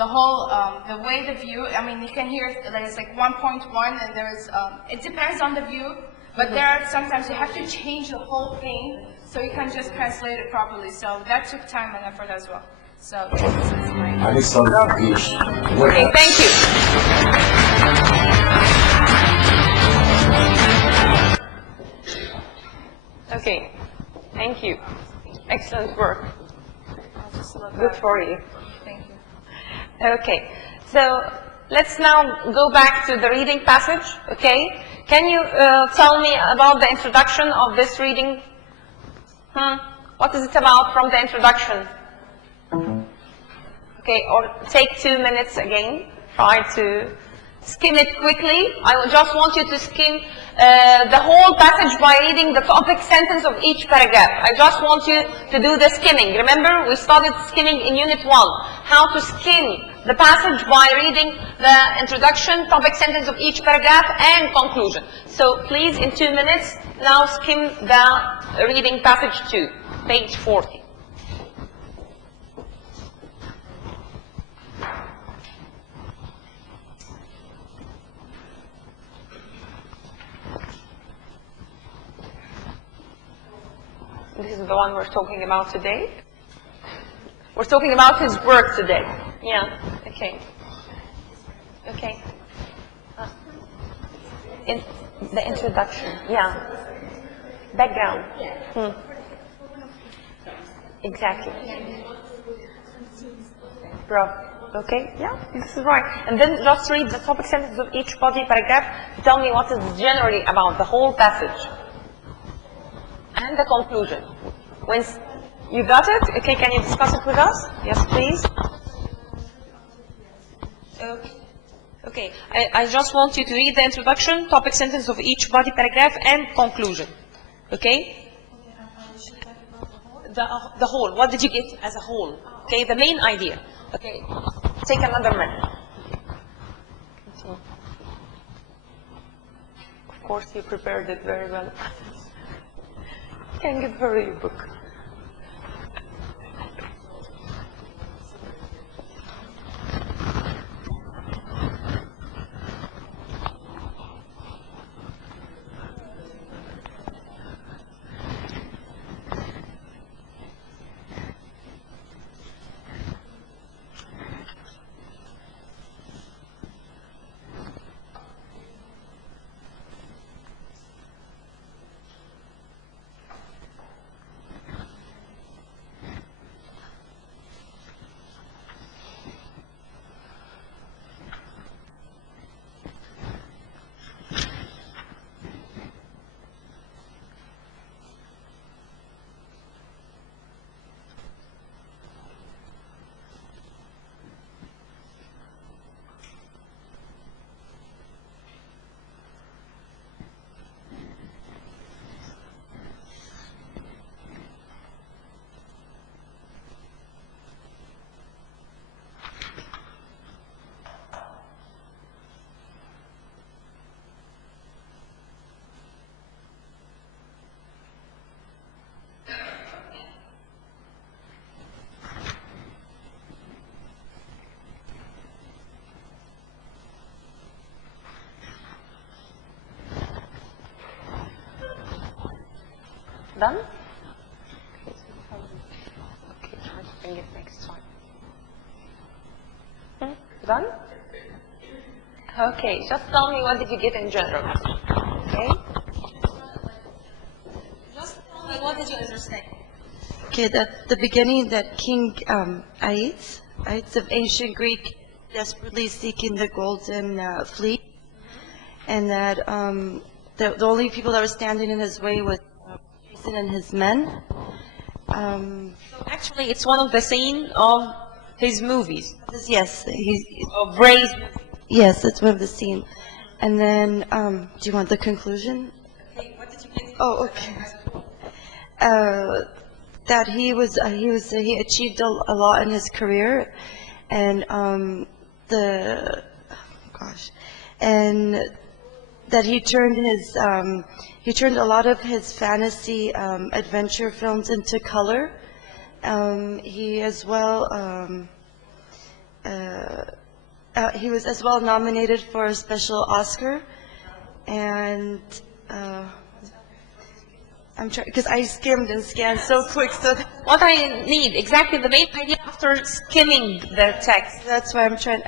the whole, the way the view. I mean, you can hear there's like 1.1, and there's, it depends on the view, but there are sometimes you have to change the whole thing so you can just translate it properly. So that took time and effort as well. So this is my. هنستورد في الجيش Okay, ونلحق. thank you. Okay, thank you. Excellent work. Good for you. Thank you. Okay, so let's now go back to the reading passage, okay? Can you tell me about the introduction of this reading? What is it about from the introduction? Okay, or take 2 minutes again. Try to skim it quickly. I just want you to skim the whole passage by reading the topic sentence of each paragraph. I just want you to do the skimming. Remember, we started skimming in Unit 1. How to skim the passage by reading the introduction, topic sentence of each paragraph, and conclusion. So please, in 2 minutes, now skim the reading passage 2, page 40. This is the one we're talking about today. We're talking about his work today. Yeah, okay. Okay. In the introduction, yeah. Background. Exactly. Bro. Okay, yeah, this is right. And then just read the topic sentence of each body paragraph to tell me what is generally about the whole passage. And the conclusion. When you got it? Okay, can you discuss it with us? Yes, please. Okay. I just want you to read the introduction, topic sentence of each body paragraph, and conclusion. Okay? The whole. What did you get as a whole? Okay, the main idea. Okay. Take another minute. Of course, you prepared it very well. Can give her your book. Done? Okay, try to bring it next time. Done? Okay, just tell me what did you get in general. Okay? Just tell me what did you understand. Okay, at the beginning that King Aides of ancient Greek, desperately seeking the golden fleet, and that the only people that were standing in his way was Jason and his men. Actually, it's one of the scenes of his movies. Yes, Of Ray's. yes, that's one of the scenes. And then, do you want the conclusion? Oh, okay. That he achieved a lot in his career, and and that he turned a lot of his fantasy adventure films into color. He was as well nominated for a special Oscar, and I'm trying because I skimmed and scanned so quick. So what I need exactly the main idea after skimming the text. That's why I'm trying.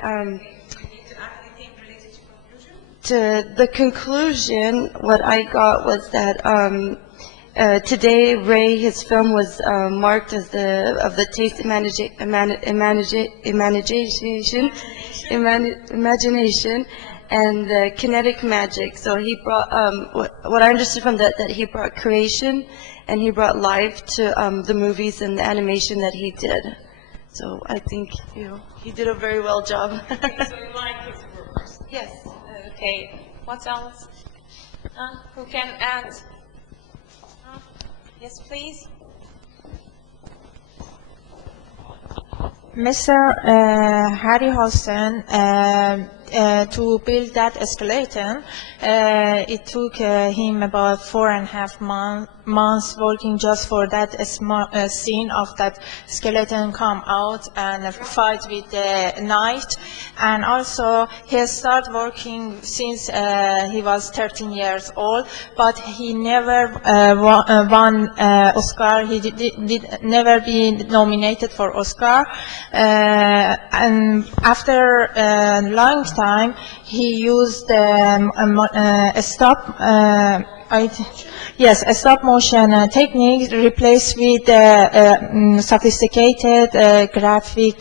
To the conclusion, what I got was that today Ray, his film was marked as the taste imagination and the kinetic magic. So he brought what I understood from that he brought creation and he brought life to the movies and the animation that he did. So I think he did a very well job. So you like his work? Yes. Okay. What else? Who can add? Yes, please. Mr. Harryhausen, to build that skeleton, it took him about 4.5 months working just for that scene of that skeleton come out and fight with the knife. And also he started working since he was 13 years old, but he never won Oscar. He did never be nominated for Oscar. And after a long time, he used a stop motion technique replaced with sophisticated graphic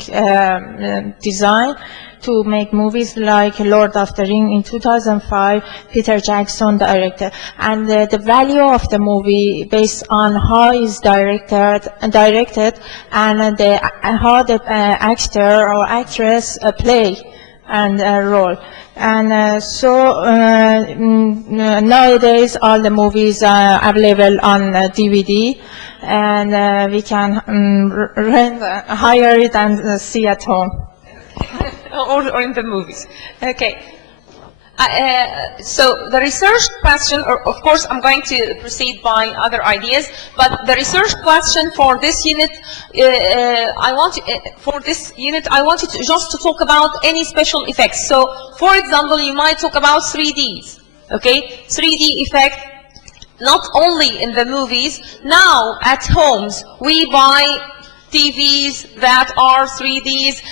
design to make movies like Lord of the Ring in 2005, Peter Jackson directed. And the value of the movie based on how it's directed and how the actor or actress play and role. And nowadays all the movies are available on DVD, and we can hire it and see at home. Or in the movies. Okay. So the research question, of course, I'm going to proceed by other ideas, but the research question for this unit, I want you to just to talk about any special effects. So, for example, you might talk about 3Ds, okay? 3D effect, not only in the movies. Now, at homes, we buy TVs that are 3Ds.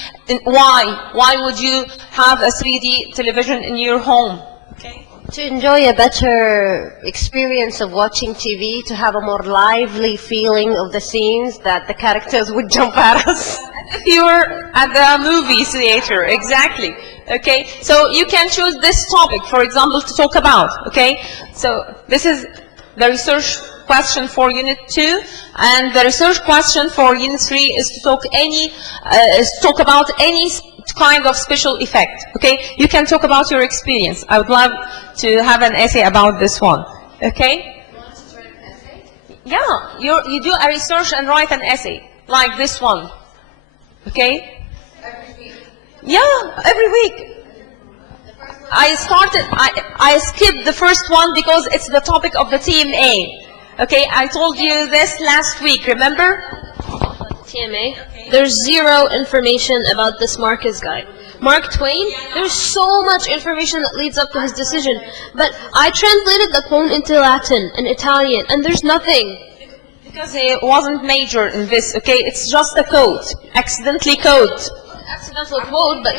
Why? Why would you have a 3D television in your home? Okay. To enjoy a better experience of watching TV, to have a more lively feeling of the scenes that the characters would jump at us. If you were at the movie theater, exactly. Okay, so you can choose this topic, for example, to talk about. Okay, so this is the research question for Unit 2, and the research question for Unit 3 is to talk about any kind of special effect. Okay, you can talk about your experience. I would love to have an essay about this one. Okay? Yeah, you do a research and write an essay like this one. Okay? Every week. Yeah, every week. I skipped the first one because it's the topic of the TMA. Okay, I told you this last week, remember? TMA. There's zero information about this Marcus guy. Mark Twain, there's so much information that leads up to his decision. But I translated the quote into Latin and Italian, and there's nothing. Because he wasn't major in this, okay? It's just a code, accidentally code. Accidental quote, but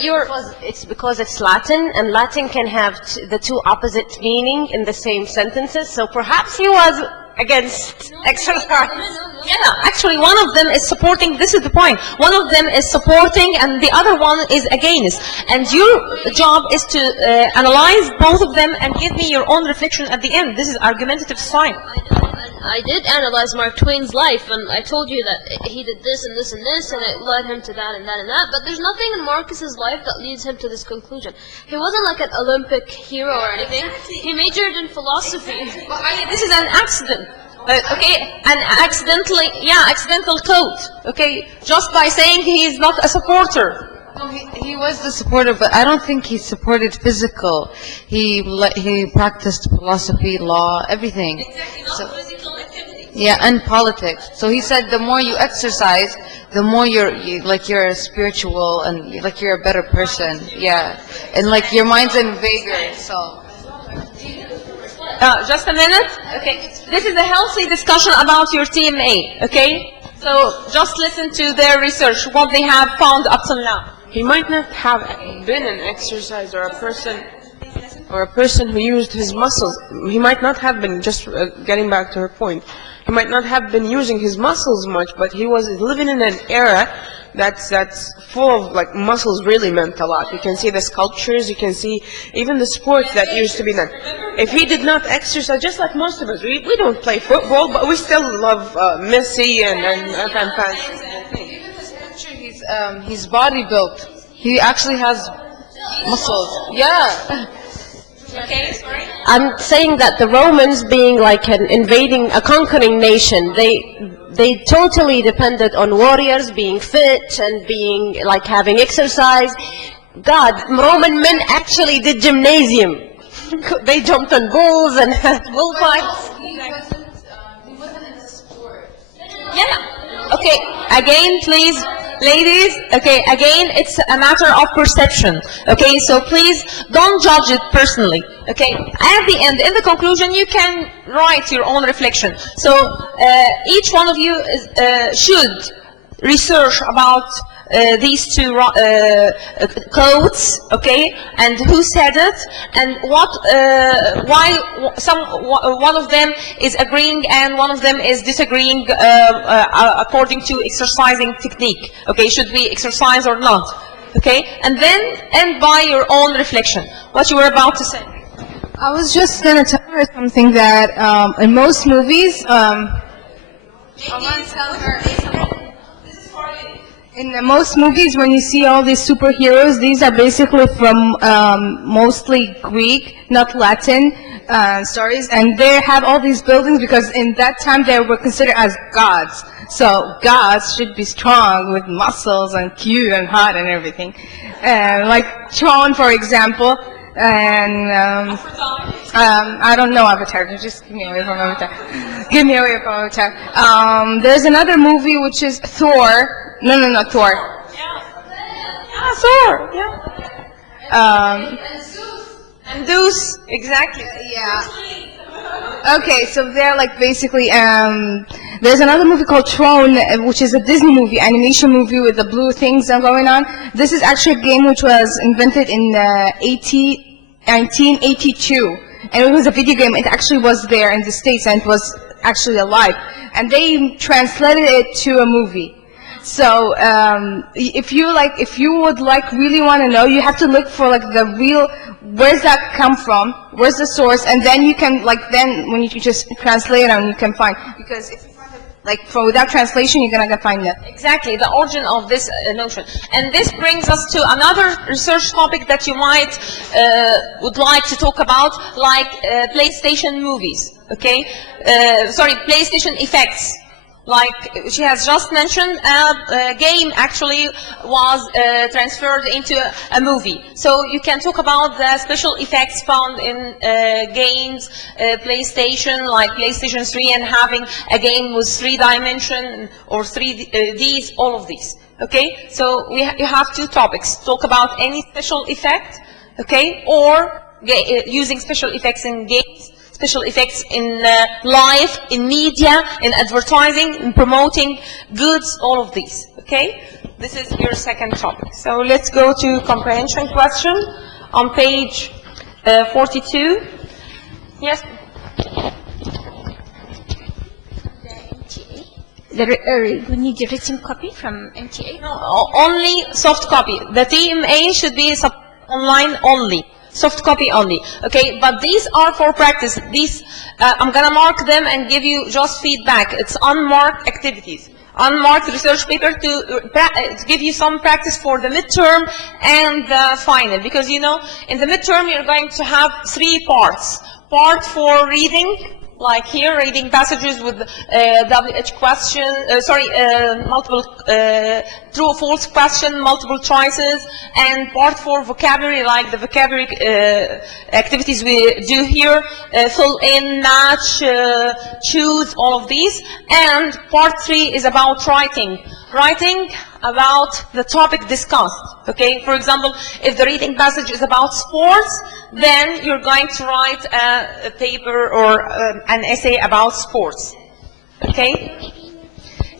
it's because it's Latin, and Latin can have the two opposite meaning in the same sentences, so perhaps he was against exercise. Yeah, actually one of them is supporting, this is the point, one of them is supporting and the other one is against. And your job is to analyze both of them and give me your own reflection at the end. This is argumentative science. I did analyze Mark Twain's life, and I told you that he did this and this and this, and it led him to that and that and that, but there's nothing in Marcus's life that leads him to this conclusion. He wasn't like an Olympic hero or anything. He majored in philosophy. This is an accident. Okay, an accidental code. Okay, just by saying he is not a supporter. No, he was the supporter, but I don't think he supported physical. He practiced philosophy, law, everything. Exactly, not physical activity. Yeah, and politics. So he said the more you exercise, the more you're spiritual and like you're a better person. Yeah, and like your mind's in vigor. So. Just a minute. Okay, this is a healthy discussion about your TMA. Okay, so just listen to their research, what they have found up till now. He might not have been an exerciser or a person who used his muscles. He might not have been, just getting back to her point, he might not have been using his muscles much, but he was living in an era that's full of, like, muscles really meant a lot. You can see the sculptures, you can see even the sports that used to be done. If he did not exercise, just like most of us, we don't play football, but we still love Messi and He's body built. He actually has muscles. Yeah. Okay, sorry. I'm saying that the Romans, being like a conquering nation, they totally depended on warriors being fit and being like having exercise. God, Roman men actually did gymnasium. They jumped on bulls and had bullfights. He wasn't in the sport. Yeah. Okay. Again, please, ladies. Okay. Again, it's a matter of perception. Okay. So please don't judge it personally. Okay. At the end, in the conclusion, you can write your own reflection. So each one of you should research about these two codes, okay, and who said it, and why one of them is agreeing and one of them is disagreeing according to exercising technique. Okay, should we exercise or not? Okay, and then end by your own reflection. What you were about to say. I was just going to tell her something that in most movies, in most movies, when you see all these superheroes, these are basically from mostly Greek, not Latin stories, and they have all these buildings because in that time they were considered as gods. So gods should be strong with muscles and cute and hot and everything. Like Tron, for example, and I don't know Avatar. Just give me away from Avatar. Give me away from Avatar. There's another movie which is Thor. No, Thor. Yeah, Thor. Yeah. And Zeus. Exactly. Yeah. Okay, so they're like basically, there's another movie called Tron, which is a Disney movie, animation movie with the blue things going on. This is actually a game which was invented in 1982. And it was a video game. It actually was there in the States and it was actually alive. And they translated it to a movie. So if you would really want to know, you have to look for like the real, where's that come from, where's the source, and then you can then when you just translate it, you can find, because if you find it without translation, you're gonna find it. Exactly, the origin of this notion. And this brings us to another research topic that you might would like to talk about, like PlayStation movies. Okay, PlayStation effects. Like she has just mentioned, a game actually was transferred into a movie. So you can talk about the special effects found in games, PlayStation, like PlayStation 3, and having a game with 3D or 3Ds, all of these. Okay, so you have two topics: talk about any special effect, okay, or using special effects in games, special effects in life, in media, in advertising, in promoting goods, all of these. Okay? This is your second topic. So let's go to comprehension question on page 42. Yes? We need a written copy from MTA? No, only soft copy. The TMA should be online only. Soft copy only. Okay, but these are for practice. These, I'm gonna mark them and give you just feedback. It's unmarked activities. Unmarked research paper to give you some practice for the midterm and the final. Because you know, in the midterm you're going to have 3 parts. Part for reading, like here, reading passages with WH question, multiple true or false question, multiple choices, and part 4 vocabulary, like the vocabulary activities we do here, fill in, match, choose, all of these. And part 3 is about writing. Writing about the topic discussed. Okay, for example, if the reading passage is about sports, then you're going to write a paper or an essay about sports. Okay?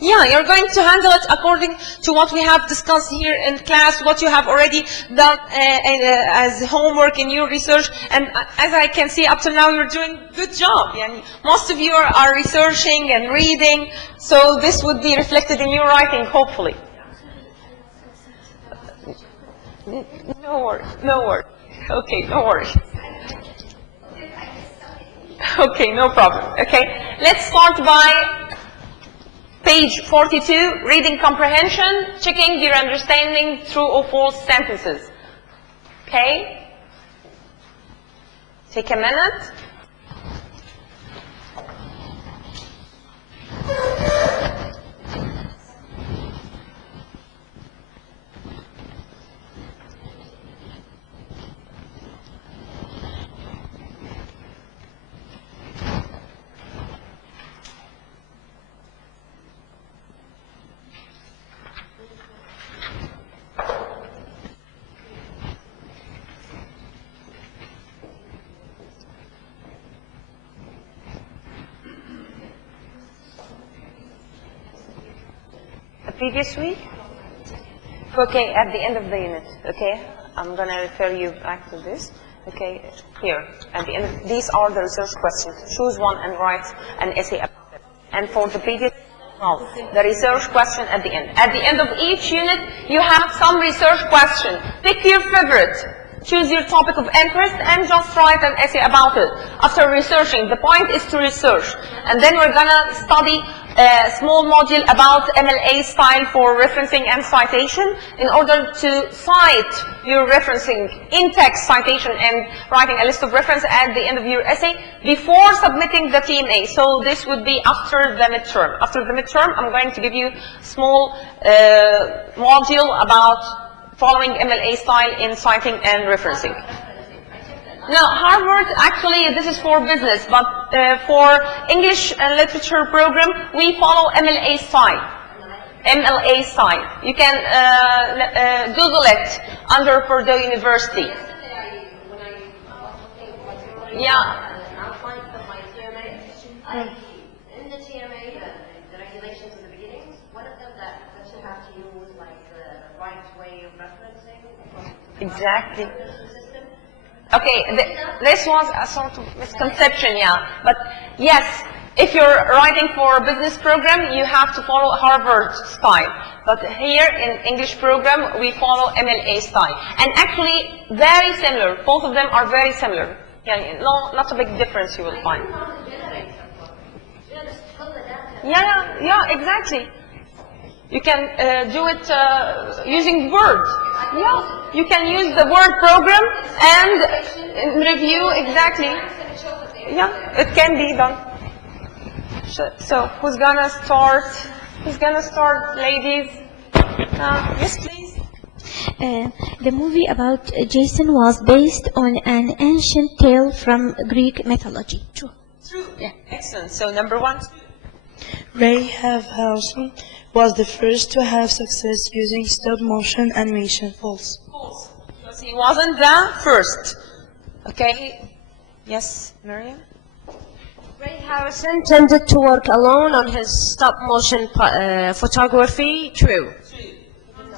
Yeah, you're going to handle it according to what we have discussed here in class, what you have already done as homework in your research. And as I can see up to now, you're doing a good job. Most of you are researching and reading, so this would be reflected in your writing, hopefully. No worries, no worries. Okay, no worries. Okay, no problem. Okay, let's start by page 42, reading comprehension, checking your understanding true or false sentences. Okay? Take a minute. Previous week? Okay, at the end of the unit, okay? I'm going to refer you back to this. Okay, here, at the end, these are the research questions. Choose one and write an essay about it. And for the previous, well, the research question at the end. At the end of each unit, you have some research question. Pick your favorite. Choose your topic of interest and just write an essay about it. After researching, the point is to research. And then we're going to study a small module about MLA style for referencing and citation in order to cite your referencing in text citation and writing a list of reference at the end of your essay before submitting the TMA. So this would be after the midterm. After the midterm, I'm going to give you a small module about following MLA style in citing and referencing. Now, Harvard, actually, this is for business, but for English and literature program, we follow MLA style. MLA style. You can Google it under Purdue University. Yeah. In the TMA, the regulations in the beginning, one of them that you have to use like the right way of referencing. Exactly. Okay, this was a sort of misconception, yeah. But yes, if you're writing for a business program, you have to follow Harvard style. But here in English program, we follow MLA style. And actually, very similar. Both of them are very similar. Yeah, no, not a big difference you will find. Yeah, exactly. You can do it using Word. Yeah, you can use the Word program and review exactly. Yeah, it can be done. So, who's gonna start? Who's gonna start, ladies? Yes, please. The movie about Jason was based on an ancient tale from Greek mythology. True. True. Yeah. Excellent. So, number 1. Ray Harryhausen was the first to have success using stop-motion animation. False. False. Because he wasn't the first. Okay. Yes, Miriam? Ray Harrison tended to work alone on his stop-motion photography. True.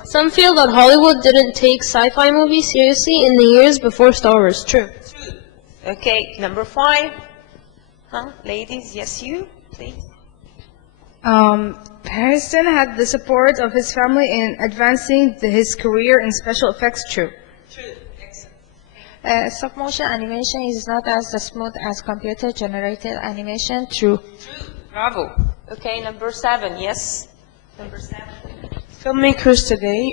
Some feel that Hollywood didn't take sci-fi movies seriously in the years before Star Wars. True. Okay, number 5. Ladies, yes, you, please. Harrison had the support of his family in advancing his career in special effects. True. Stop motion animation is not as smooth as computer generated animation. True. Bravo. Okay, number 7, yes. Number 7. Filmmakers today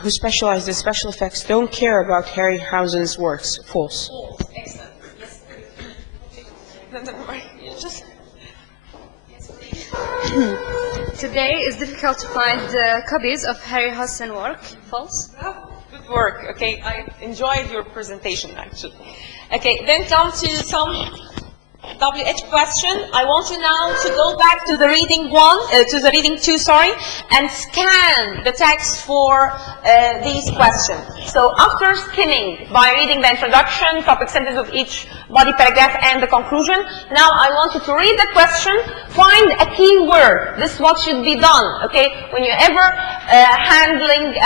who specialize in special effects don't care about Harryhausen's works. False. Excellent. Yes. Just. Today it's difficult to find copies of Harryhausen work. False. Good work. Okay, I enjoyed your presentation actually. Okay, then come to some WH question. I want you now to go back to the reading reading 2, and scan the text for these questions. So after skimming by reading the introduction, topic sentence of each body paragraph, and the conclusion, now I want you to read the question, find a key word. This is what should be done, okay? When you're ever handling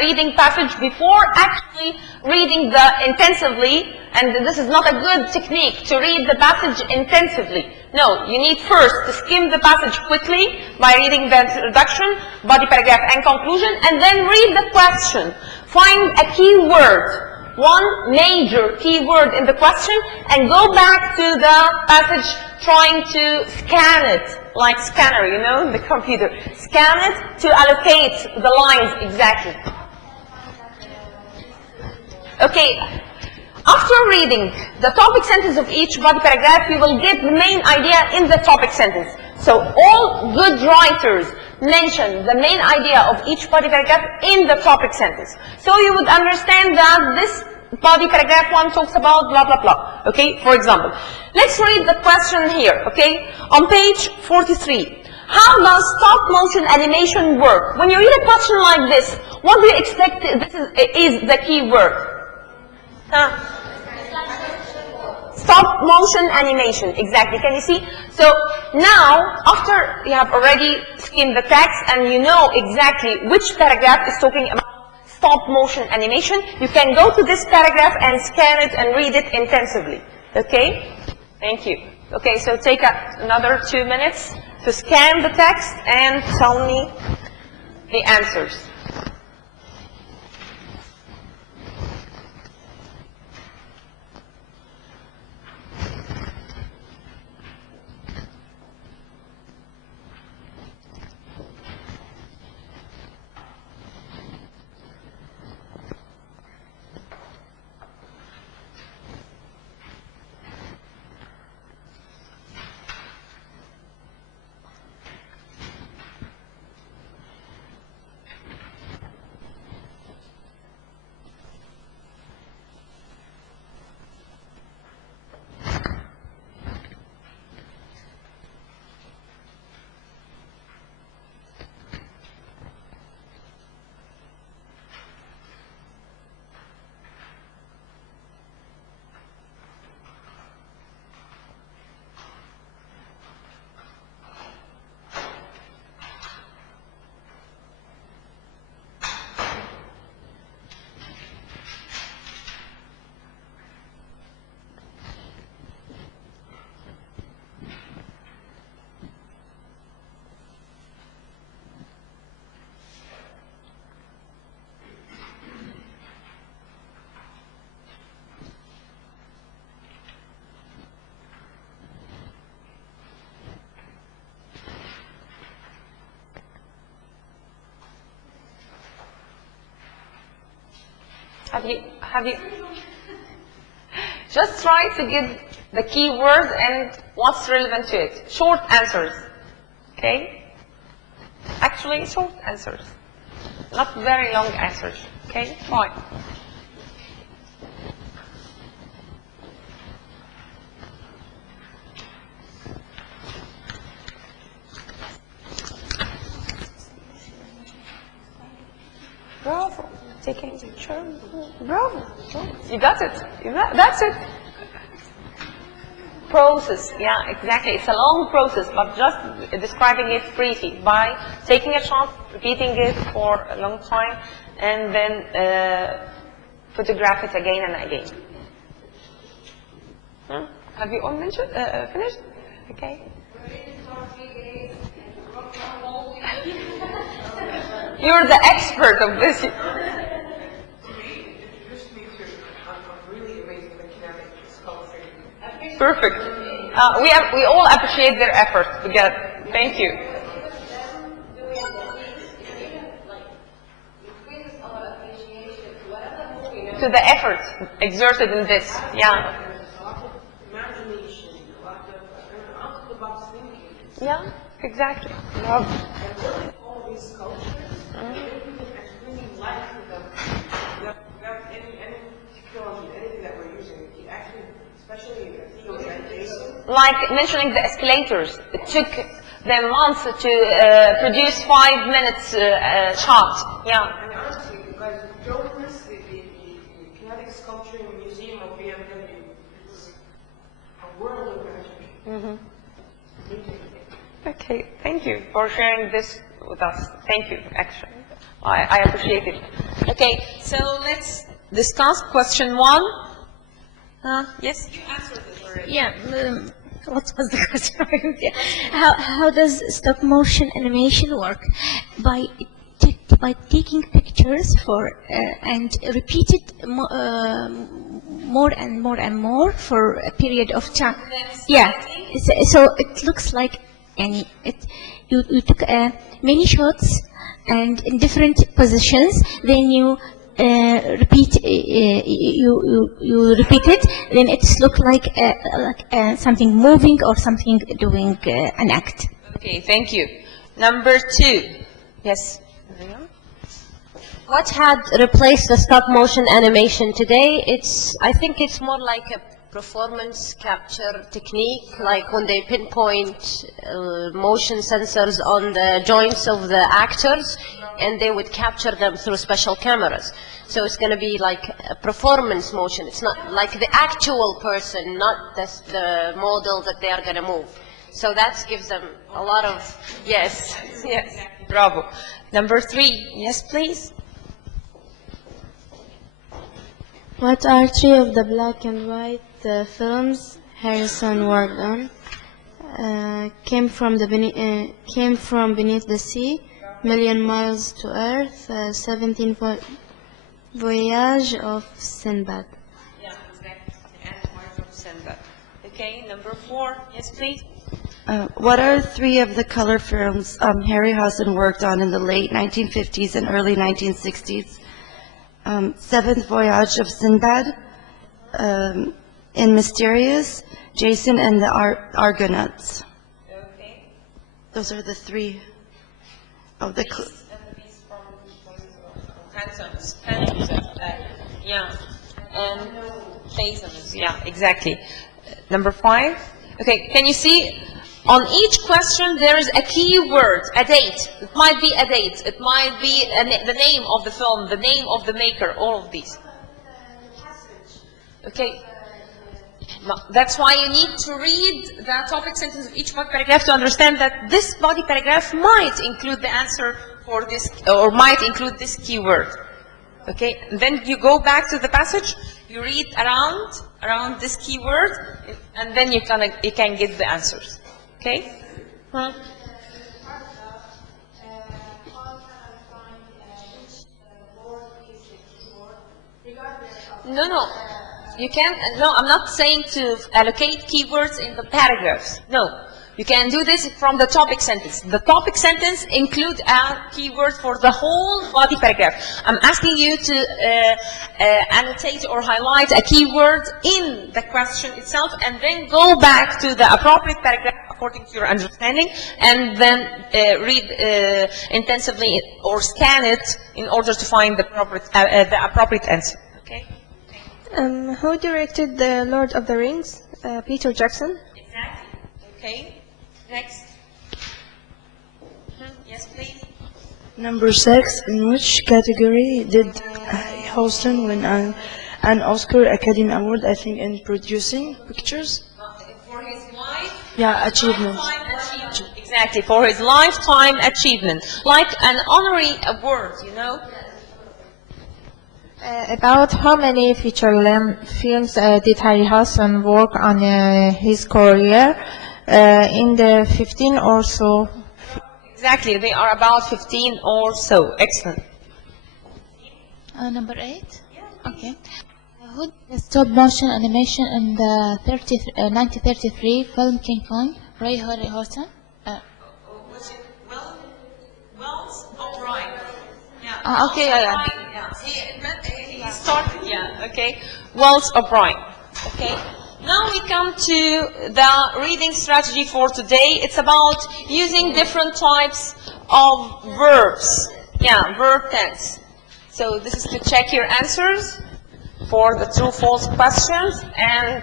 reading passage before actually reading intensively, and this is not a good technique to read the passage intensively. No, you need first to skim the passage quickly by reading the introduction, body paragraph, and conclusion, and then read the question. Find a key word, one major key word in the question, and go back to the passage trying to scan it, like scanner, you know, the computer. Scan it to allocate the lines exactly. Okay. After reading the topic sentence of each body paragraph, you will get the main idea in the topic sentence. So all good writers mention the main idea of each body paragraph in the topic sentence. So you would understand that this body paragraph 1 talks about blah, blah, blah. Okay, for example. Let's read the question here, okay? On page 43. How does stop motion animation work? When you read a question like this, what do you expect is the key word? Stop motion animation, exactly. Can you see? So now, after you have already skimmed the text and you know exactly which paragraph is talking about stop motion animation, you can go to this paragraph and scan it and read it intensively. Okay? Thank you. Okay, so take another 2 minutes to scan the text and tell me the answers. Have you just try to give the key word and what's relevant to it. Short answers. Okay? Actually, short answers. Not very long answers. Okay? Fine. Bravo. Taking the turn. Bravo. You got it. That's it. process. Yeah, exactly. It's a long process, but just describing it briefly by taking a shot, repeating it for a long time, and then photograph it again and again. Have you all mentioned, finished? Okay. You're the expert of this. Perfect. We all appreciate their effort. Thank you. To the effort exerted in this. Yeah. Yeah, exactly. Love. Like mentioning the escalators, it took them months to produce 5 minutes shot. Yeah. And honestly, guys, don't miss the kinetic sculpture museum of BMW. It's a world of magic. Okay, thank you for sharing this with us. Thank you, actually. I appreciate it. Okay, so let's discuss question 1. Yes, you answered it already. Yeah. What was the question? How does stop motion animation work? By taking pictures and repeat it more and more and more for a period of time. Yeah. So it looks like you took many shots and in different positions. Then you repeat you repeat it, then it's look like something moving or something doing an act. Okay, thank you. Number 2. Yes. What had replaced the stop motion animation today? I think it's more like a performance capture technique, like when they pinpoint motion sensors on the joints of the actors, and they would capture them through special cameras. So it's going to be like a performance motion. It's not like the actual person, not the model that they are going to move. So that gives them a lot of, yes, bravo. Number 3, yes, please. What are 3 of the black and white films Harrison worked on? Came from Beneath the Sea, Million Miles to Earth, 17 Voyage of Sinbad. Yeah, exactly. And Voyage of Sinbad. Okay, number 4, yes, please. What are 3 of the color films Harryhausen worked on in the late 1950s and early 1960s? Seventh Voyage of Sinbad, In Mysterious, Jason and the Argonauts. Okay. Those are the 3 of the... Yeah, and Phaisms. Yeah, exactly. Number 5. Okay, can you see on each question there is a key word, a date. It might be a date. It might be the name of the film, the name of the maker, all of these. Okay. That's why you need to read the topic sentence of each body paragraph to understand that this body paragraph might include the answer for this, or might include this keyword. Okay, and then you go back to the passage, you read around this keyword, and then you can get the answers. Okay? No. You can't, no, I'm not saying to allocate keywords in the paragraphs. No. You can do this from the topic sentence. The topic sentence include a keyword for the whole body paragraph. I'm asking you to annotate or highlight a keyword in the question itself, and then go back to the appropriate paragraph according to your understanding, and then read intensively or scan it in order to find the appropriate answer. Okay? Who directed The Lord of the Rings? Peter Jackson. Exactly. Okay. Next. Yes, please. Number 6. In which category did Houston win an Oscar Academy Award? I think in producing pictures. For Yeah, achievement. Exactly, for his lifetime achievement, like an honorary award, you know. About how many feature-length films did Harry Hassan work on his career? In the 15 or so. Exactly, they are about 15 or so. Excellent. Number 8? Okay. Who did the stop motion animation in the 1933 film King Kong? Ray Harryhausen? Wells O'Brien. Okay, yeah. He started, okay. Wells O'Brien. Okay. Now we come to the reading strategy for today. It's about using different types of verbs. Verb tense. So this is to check your answers for the true-false questions, and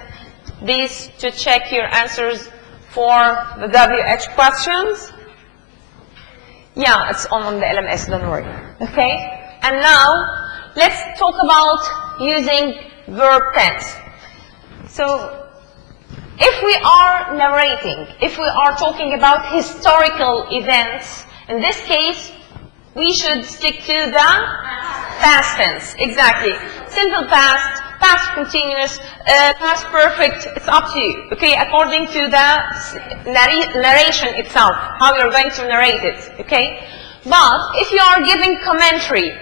these to check your answers for the WH questions. It's on the LMS, don't worry. Okay? And now, let's talk about using verb tense. So, if we are narrating, if we are talking about historical events, in this case, we should stick to the past tense. Exactly. Simple past, past continuous, past perfect, it's up to you. Okay, according to the narration itself, how you're going to narrate it. Okay? But if you are giving commentary,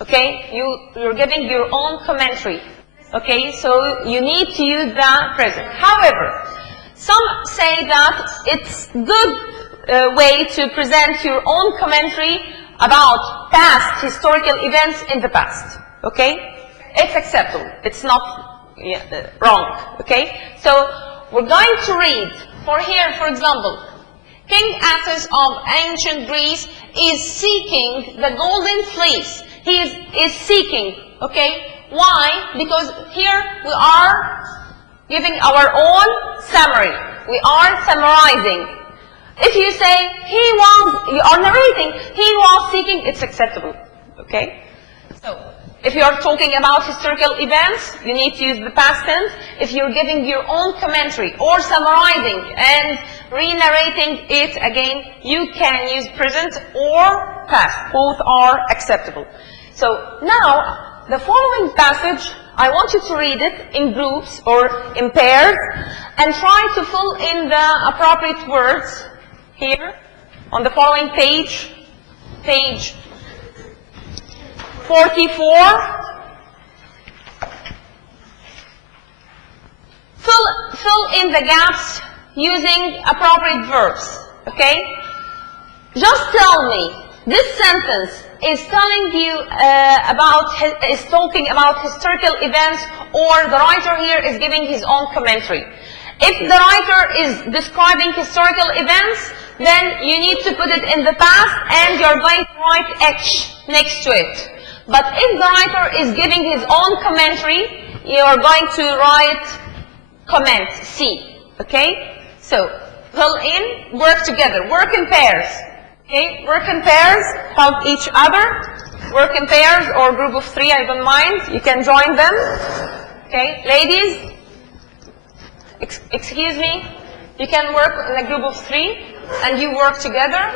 okay, you're giving your own commentary. Okay, so you need to use the present. However, some say that it's good way to present your own commentary about past historical events in the past. Okay? It's acceptable. It's not wrong. Okay? So we're going to read, for example, King Athos of ancient Greece is seeking the golden fleece. He is seeking, okay? Why? Because here we are giving our own summary. We are summarizing. If you say, you are narrating, he was seeking, it's acceptable, okay? So, if you are talking about historical events, you need to use the past tense. If you're giving your own commentary or summarizing and re-narrating it again, you can use present or past. Both are acceptable. So now, the following passage, I want you to read it in groups or in pairs and try to fill in the appropriate words here on the following page, page 44. Fill in the gaps using appropriate verbs, okay? Just tell me, this sentence is telling you is talking about historical events, or the writer here is giving his own commentary. If the writer is describing historical events, then you need to put it in the past and you're going to write H next to it. But if the writer is giving his own commentary, you're going to write comment, C. Okay? So, fill in, work together, work in pairs. Okay? Work in pairs, help each other. Work in pairs or group of 3, I don't mind. You can join them. Okay? Ladies, excuse me. You can work in a group of 3 and you work together.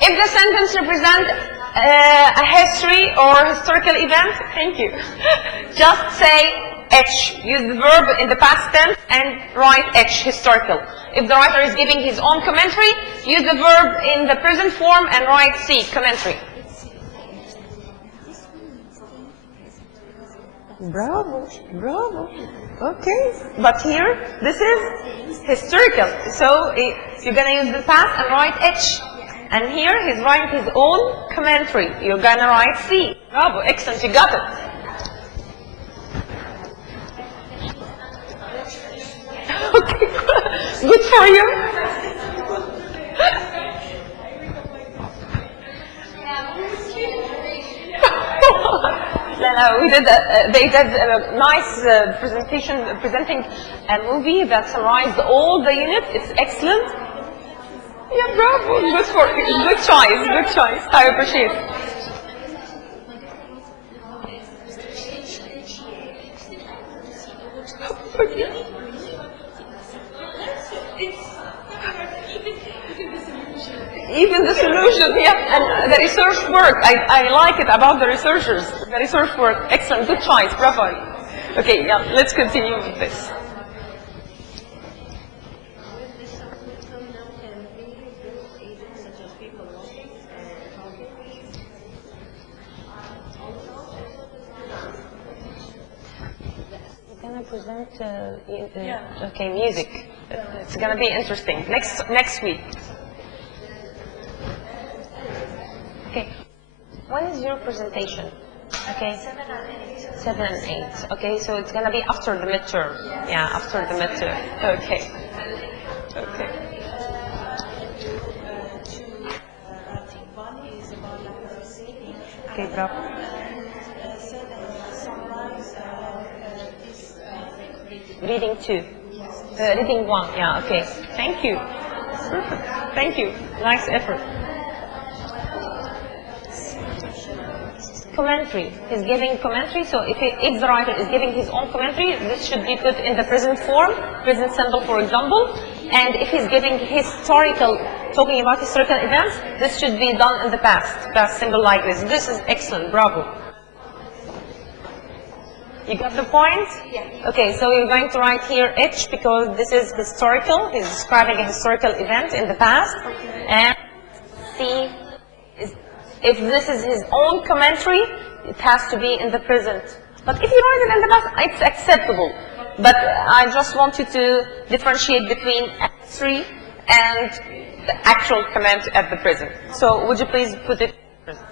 If the sentence represents a history or historical event, thank you. Just say H. Use the verb in the past tense and write H, historical. If the writer is giving his own commentary, use the verb in the present form and write C, commentary. Bravo, bravo. Okay. But here, this is historical. So you're going to use the past and write H. And here, he's writing his own commentary. You're going to write C. Bravo, excellent, you got it. Okay, good for you. We did. They did a nice presentation, presenting a movie that summarized all the units. It's excellent. Yeah, bravo. Good choice. Good choice. I appreciate it. even the solution, yeah, and the research work. I like it about the researchers. The research work, excellent, good choice, bravo. Okay, yeah, let's continue with this. We're gonna present, okay, music. It's gonna be interesting next week. Okay, when is your presentation? Okay, 7 and 8. Okay, so it's gonna be after the midterm. Yeah, after the midterm. Okay. Okay. Okay, bravo. Reading 2. Reading 1, yeah, okay. Thank you. Perfect. Thank you. Nice effort. Commentary. He's giving commentary, so if the writer is giving his own commentary, this should be put in the present form, present simple, for example. And if he's giving talking about historical events, this should be done in the past simple like this. This is excellent, bravo. You got the point? Yeah. Okay, so you're going to write here H because this is historical. He's describing a historical event in the past. And C is, if this is his own commentary, it has to be in the present. But if you write it in the past, it's acceptable. But I just want you to differentiate between history and the actual comment at the present. So would you please put it present?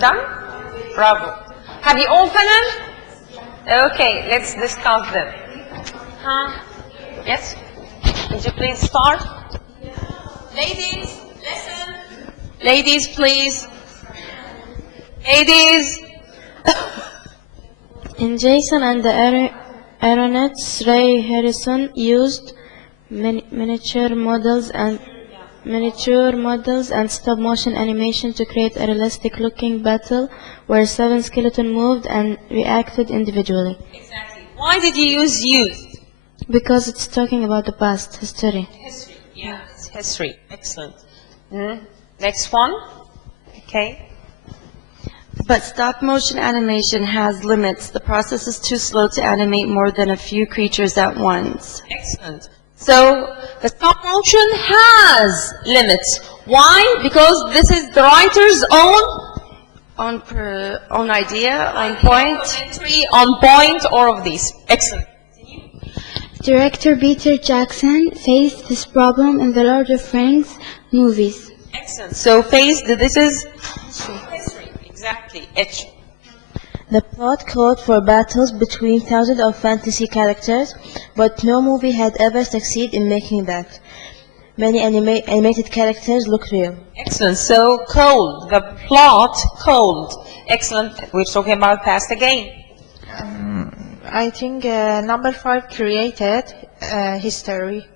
Done? Bravo. Have you all finished? Okay, let's discuss them. Yes? Would you please start? Ladies, listen. Ladies, please. Ladies. In Jason and the Aeronauts, Ray Harrison used miniature models and stop-motion animation to create a realistic-looking battle where 7 skeletons moved and reacted individually. Exactly. Why did you use used? Because it's talking about the past, history. History. Yeah, it's history. Excellent. Next one. Okay. But stop-motion animation has limits. The process is too slow to animate more than a few creatures at once. Excellent. So the stop motion has limits. Why? Because this is the writer's own idea, on point. Commentary, on point, all of these. Excellent. Director Peter Jackson faced this problem in the Lord of the Rings movies. Excellent. So this is history. Exactly. H. The plot called for battles between thousands of fantasy characters, but no movie had ever succeeded in making that. Many animated characters look real. Excellent. So cold. The plot cold. Excellent. We're talking about past again. I think number 5 created history.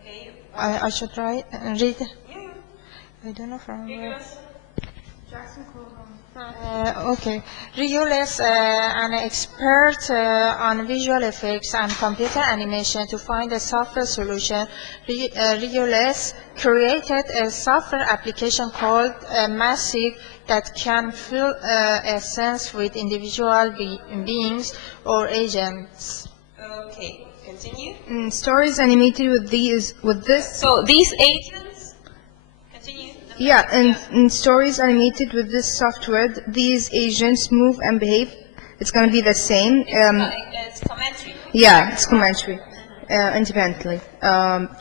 Okay. I should read. I don't know from where. Okay. Rigoles, an expert on visual effects and computer animation, to find a software solution. Rigoles created a software application called Massive that can fill a sense with individual beings or agents. Okay, continue. Stories animated with this. So these agents, continue. Yeah, and in stories animated with this software, these agents move and behave it's going to be the same. It's commentary. Yeah, it's commentary independently.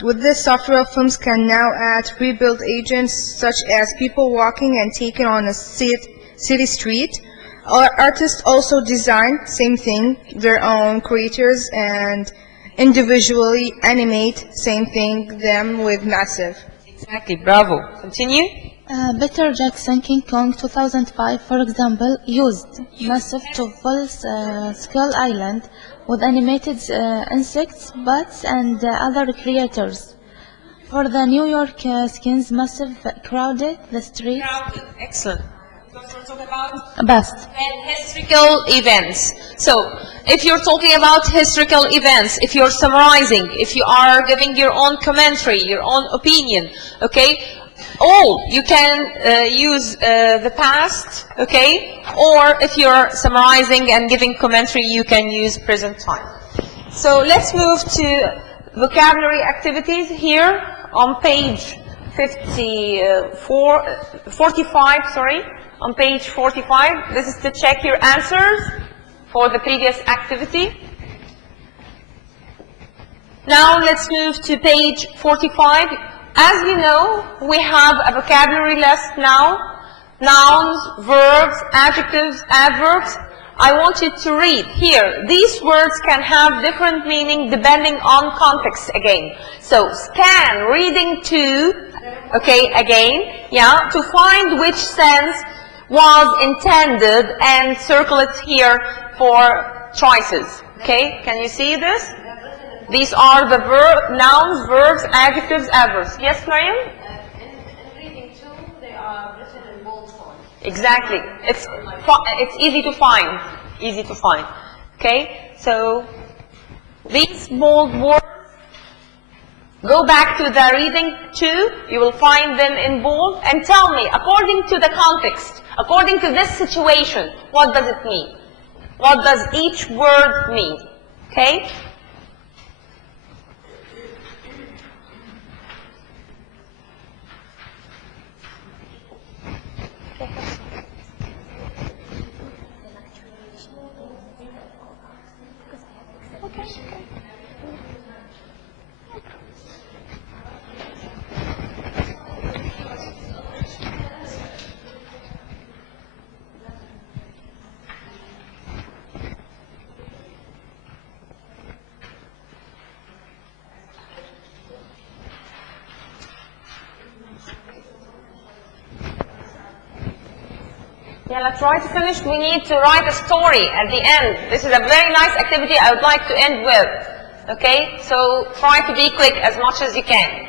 With this, software films can now add pre-built agents such as people walking and taking on a city street. Artists also design, same thing, their own creators and individually animate, same thing, them with massive. Exactly, bravo. Continue. Peter Jackson King Kong 2005, for example, used massive to full Skull Island with animated insects, bats, and other creatures. For the New York skins, massive crowded the streets. Excellent. Best. And historical events. So, if you're talking about historical events, if you're summarizing, if you are giving your own commentary, your own opinion, okay, you can use the past, okay, or if you're summarizing and giving commentary, you can use present time. So let's move to vocabulary activities here on page 45, sorry, on page 45. This is to check your answers for the previous activity. Now let's move to page 45. As you know, we have a vocabulary list now. Nouns, verbs, adjectives, adverbs. I want you to read here. These words can have different meaning depending on context again. So scan, reading to, okay, again, yeah, to find which sense was intended and circle it here for choices. Okay, can you see this? These are the nouns, verbs, adjectives, adverbs. Yes, Mariam? In reading too, they are written in bold font. Exactly. It's easy to find. Easy to find. Okay? So, these bold words, go back to the reading too. You will find them in bold. And tell me, according to the context, according to this situation, what does it mean? What does each word mean? Okay? Yeah, try to finish. We need to write a story at the end. This is a very nice activity I would like to end with. Okay, so try to be quick as much as you can.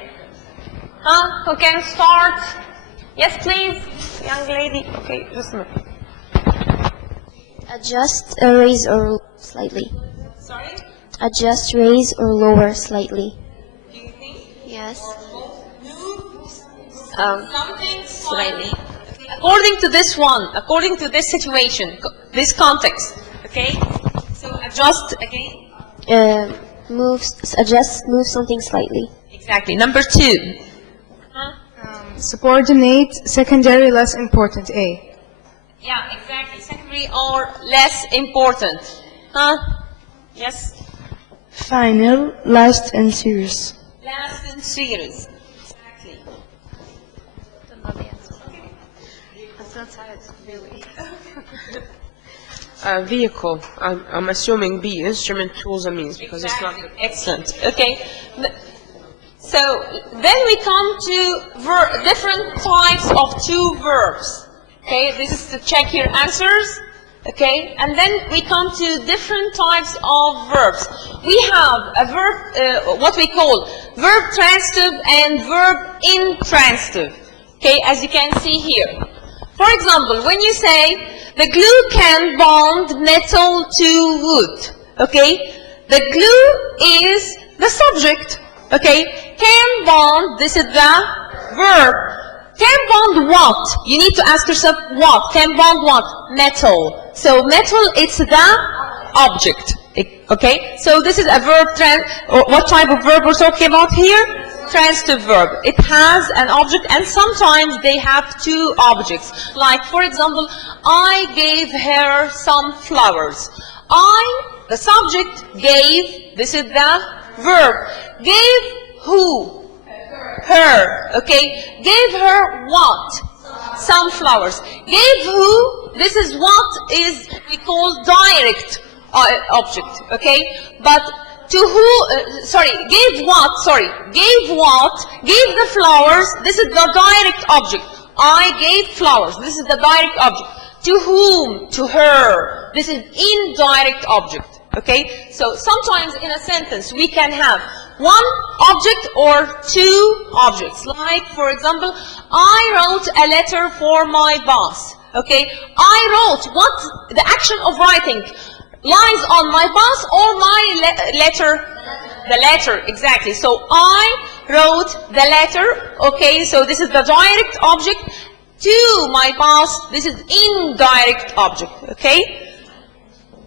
Who can start? Yes, please, young lady. Okay, just a minute. Adjust, raise or lower slightly. Sorry? Adjust, raise or lower slightly. Do you think? Yes. Something slightly. According to this one, according to this situation, this context, okay? So adjust again. Adjust, move something slightly. Exactly. Number 2. Subordinate, secondary, less important, A. Yeah, exactly. Secondary or less important. Yes? Final, last, and serious. Last and serious. Exactly. Vehicle. I'm assuming B. Instrument, tools, and means because it's not. Excellent. Okay. So then we come to different types of two verbs. Okay, this is to check your answers. Okay, and then we come to different types of verbs. We have a verb, what we call verb transitive and verb intransitive. Okay, as you can see here. For example, when you say the glue can bond metal to wood. Okay, the glue is the subject. Okay, can bond, this is the verb. Can bond what? You need to ask yourself what? Can bond what? Metal. So metal, it's the object. Okay, so this is a verb, what type of verb we're talking about here? transitive verb. It has an object, and sometimes they have two objects. Like, for example, I gave her some flowers. The subject, gave, this is the verb. Gave who? Her. Okay? Gave her what? Some flowers. Gave who? This is what is we call direct object. Okay? But to who, gave what, gave what, gave the flowers, this is the direct object. I gave flowers, this is the direct object. To whom? To her. This is indirect object, okay? So sometimes in a sentence we can have one object or two objects. Like, for example, I wrote a letter for my boss, okay? I wrote, what, the action of writing lies on my boss or my letter? The letter, exactly. So I wrote the letter, okay, so this is the direct object. To my boss, this is indirect object, okay?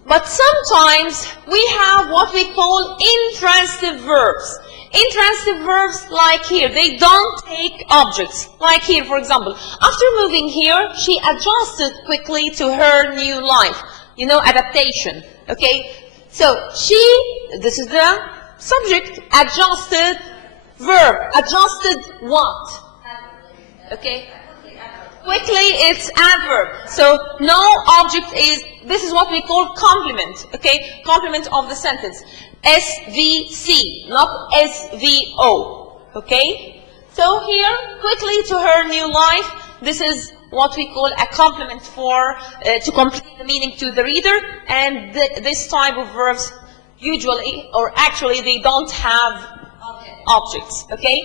But sometimes we have what we call intransitive verbs. Intransitive verbs, like here, they don't take objects. Like here, for example, after moving here, she adjusted quickly to her new life. You know, adaptation, okay? So this is the subject, adjusted verb. Adjusted what? Okay? Quickly, it's adverb. So no object is, this is what we call complement, okay? Complement of the sentence. SVC, not SVO, okay? So here, quickly to her new life, this is what we call a complement for, to complete the meaning to the reader, and this type of verbs usually, or actually, they don't have objects, okay?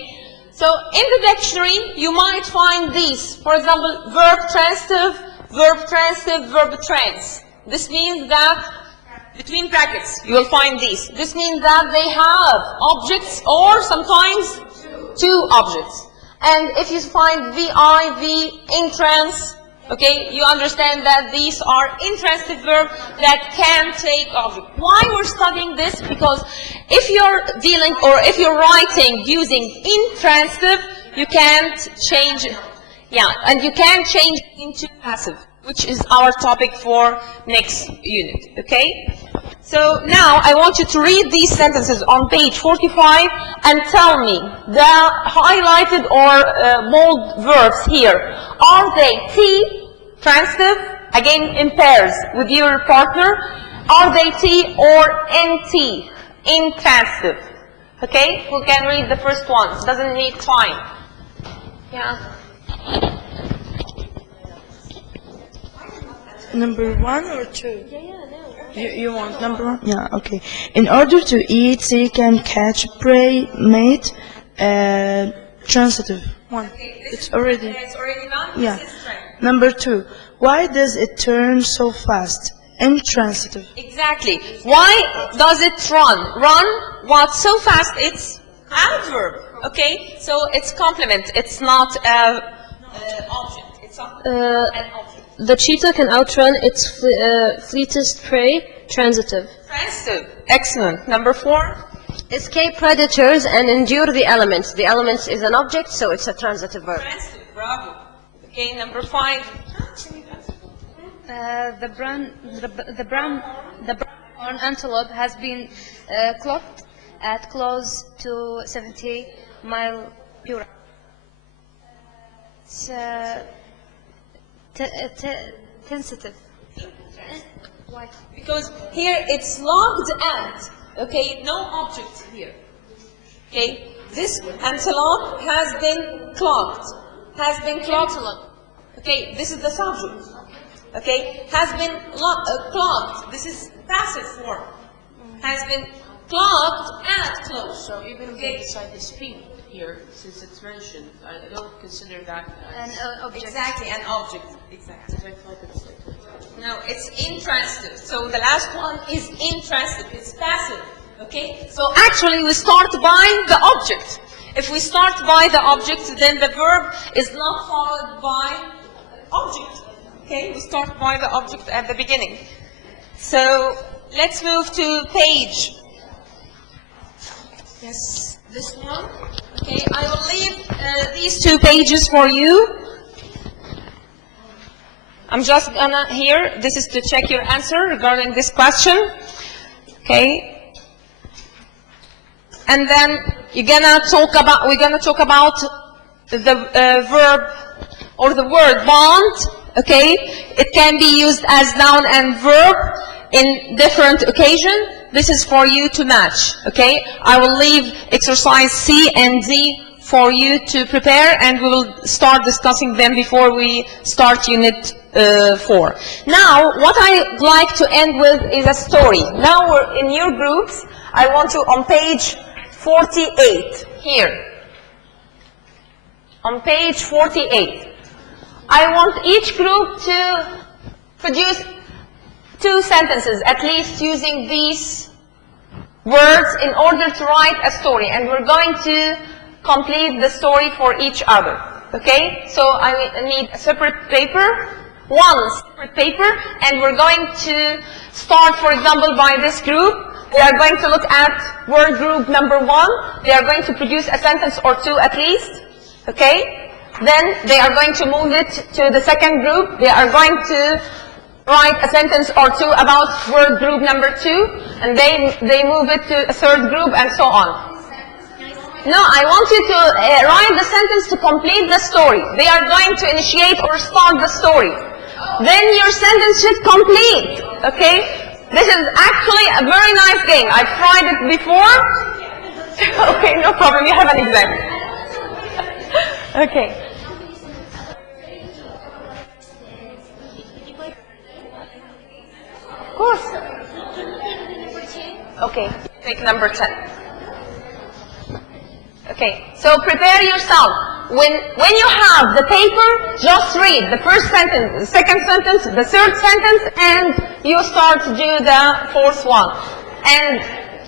So in the dictionary, you might find these. For example, verb transitive, verb trans. This means that, between brackets, you will find these. This means that they have objects or sometimes two objects. And if you find VIV, intrans, okay, you understand that these are intransitive verbs that can take object. Why we're studying this? Because if you're dealing or if you're writing using intransitive, you can't change, and you can change into passive, which is our topic for next unit, okay? So now I want you to read these sentences on page 45 and tell me the highlighted or bold verbs here. Are they T, transitive, again in pairs with your partner? Are they T or NT, intransitive? Okay, who can read the first one? Doesn't need time. Yeah. Number 1 or 2? You want number 1? Yeah, okay. In order to eat, seek, and catch prey, mate, transitive. 1. It's already done? Yeah. Number 2. Why does it turn so fast? Intransitive. Exactly. Why does it run? Run, what, so fast? It's adverb, okay? So it's complement. It's not an object. It's an object. The cheetah can outrun its fleetest prey, transitive. Transitive. Excellent. Number 4. Escape predators and endure the elements. The elements is an object, so it's a transitive verb. Transitive. Bravo. Okay, number 5. The brown antelope has been clocked at close to 70 miles per hour. It's sensitive. Why? Because here it's logged at, okay, no object here. Okay, this antelope has been clocked. Has been clocked. Okay, this is the subject. Okay, has been clocked. This is passive form. Has been clocked at close. So even if they decide to speak here, since it's mentioned, I don't consider that an object. Exactly, an object. Exactly. No, it's intransitive. So the last one is intransitive. It's passive. Okay? So actually we start by the object. If we start by the object, then the verb is not followed by object. Okay? We start by the object at the beginning. So let's move to page. Yes, this one. Okay, I will leave these 2 pages for you. I'm just gonna here, this is to check your answer regarding this question. Okay. And then we're gonna talk about the verb or the word bond. Okay. It can be used as noun and verb in different occasions. This is for you to match. Okay. I will leave exercise C and D for you to prepare, and we will start discussing them before we start unit 4. Now, what I'd like to end with is a story. Now we're in your groups. I want you on page 48 here. On page 48. I want each group to produce 2 sentences, at least using these words in order to write a story. And we're going to complete the story for each other. Okay? So I need a separate paper, one separate paper, and we're going to start, for example, by this group. They are going to look at word group number 1. They are going to produce a sentence or 2 at least. Okay? Then they are going to move it to the second group. They are going to write a sentence or 2 about word group number 2, and they move it to a third group, and so on. No, I want you to write the sentence to complete the story. They are going to initiate or start the story. Then your sentence should complete. Okay? This is actually a very nice game. I've tried it before. Okay, no problem. You have an exam. Okay. Of course. Okay, take number 10. Okay, so prepare yourself. When you have the paper, just read the first sentence, the second sentence, the third sentence, and you start to do the fourth one. And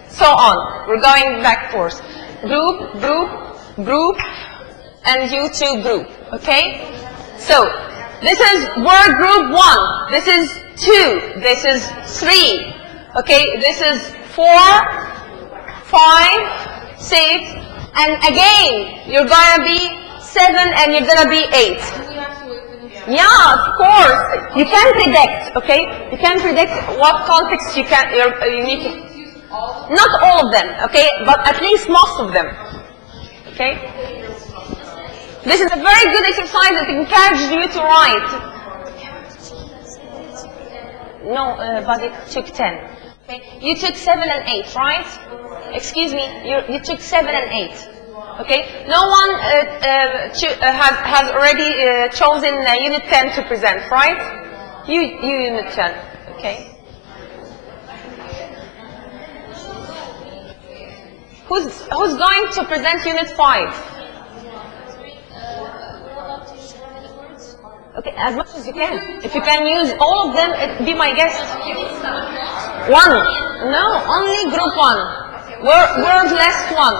so on. We're going back and forth. Group, group, group, and you 2 group. Okay? So, this is word group 1. This is 2. This is 3. Okay? This is 4, 5, 6, and again, you're going to be 7 and you're going to be 8. Yeah, of course. You can predict, okay? You can predict what context you need to. Not all of them, okay? But at least most of them. Okay? This is a very good exercise that encourages you to write. No, but it took 10. Okay? You took 7 and 8, right? Excuse me, you took 7 and 8. Okay? No one has already chosen Unit 10 to present, right? You Unit 10. Okay? Who's going to present Unit 5? Okay, as much as you can. If you can use all of them, be my guest. 1. No, only group 1. Word less 1.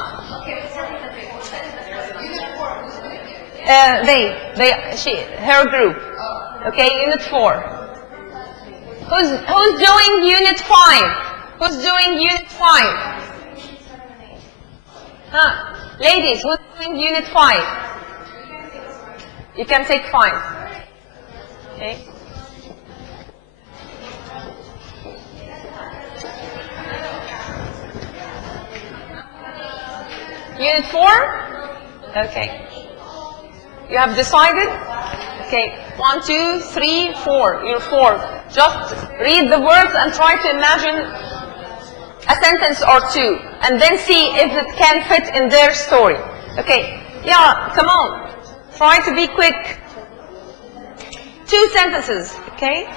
Her group. Okay, Unit 4. Who's doing Unit 5? Who's doing Unit 5? Huh? Ladies, who's doing Unit 5? You can take 5. Okay. Unit 4? Okay. You have decided? Okay. 1, 2, 3, 4. You're 4. Just read the words and try to imagine a sentence or 2. And then see if it can fit in their story. Okay. Yeah, come on. Try to be quick. 2 sentences. Okay.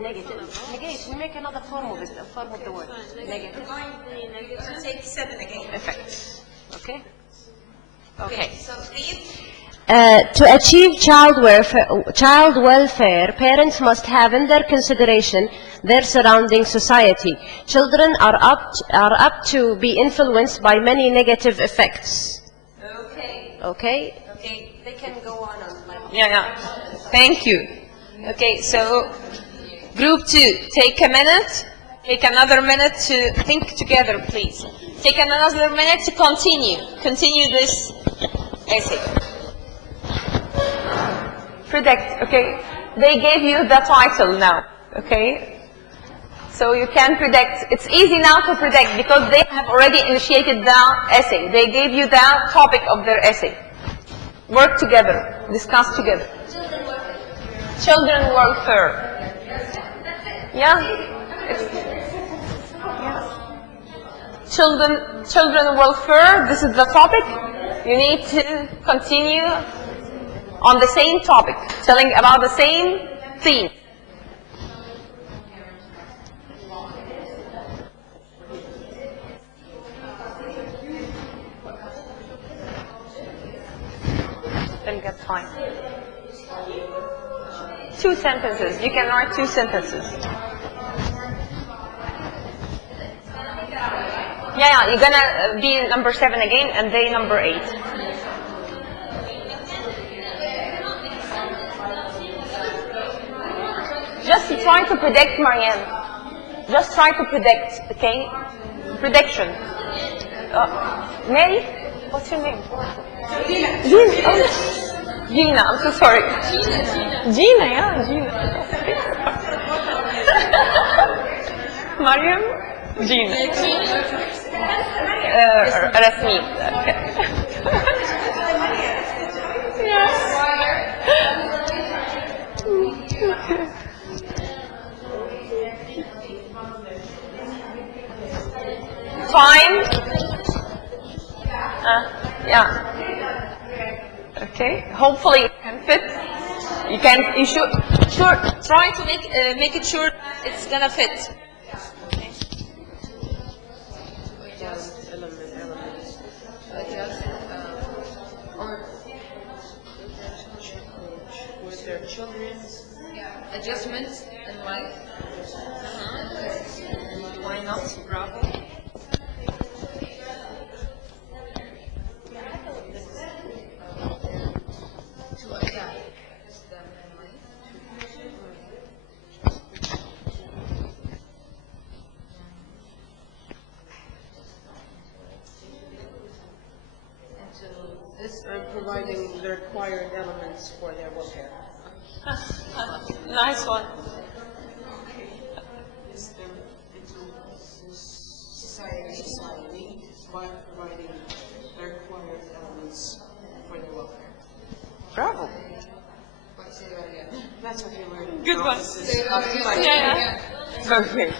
Negative. We make another form of it, a form of the word. Negative. Take 7 again. Effect. Okay? Okay. So read. To achieve child welfare, parents must have in their consideration their surrounding society. Children are apt to be influenced by many negative effects. Okay. Okay? Okay. They can go on like Yeah. Thank you. Okay, so group 2, take a minute. Take another minute to think together, please. Take another minute to continue this essay. Predict, okay? They gave you the title now, okay? So you can predict. It's easy now to predict because they have already initiated the essay. They gave you the topic of their essay. Work together, discuss together. Children welfare. Yeah? Children welfare, this is the topic. You need to continue on the same topic, telling about the same theme. Then get time. 2 sentences. You can write 2 sentences. Yeah, you're gonna be number 7 again, and they number 8. Just try to predict, Marianne. Just try to predict, okay? Prediction. Mary? What's your name? Gina. Oh, Gina, I'm so sorry. Gina, yeah, Gina. Mariam? Gina. Rasmi. Time? Yeah. Okay. Hopefully it can fit. You should try to make it sure it's gonna fit. With their children's adjustments in life. Why not? Bravo. Providing the required elements for their welfare. Nice one. Society by providing the required elements for their welfare. Bravo. That's what you learn. Good one. Yeah. Perfect.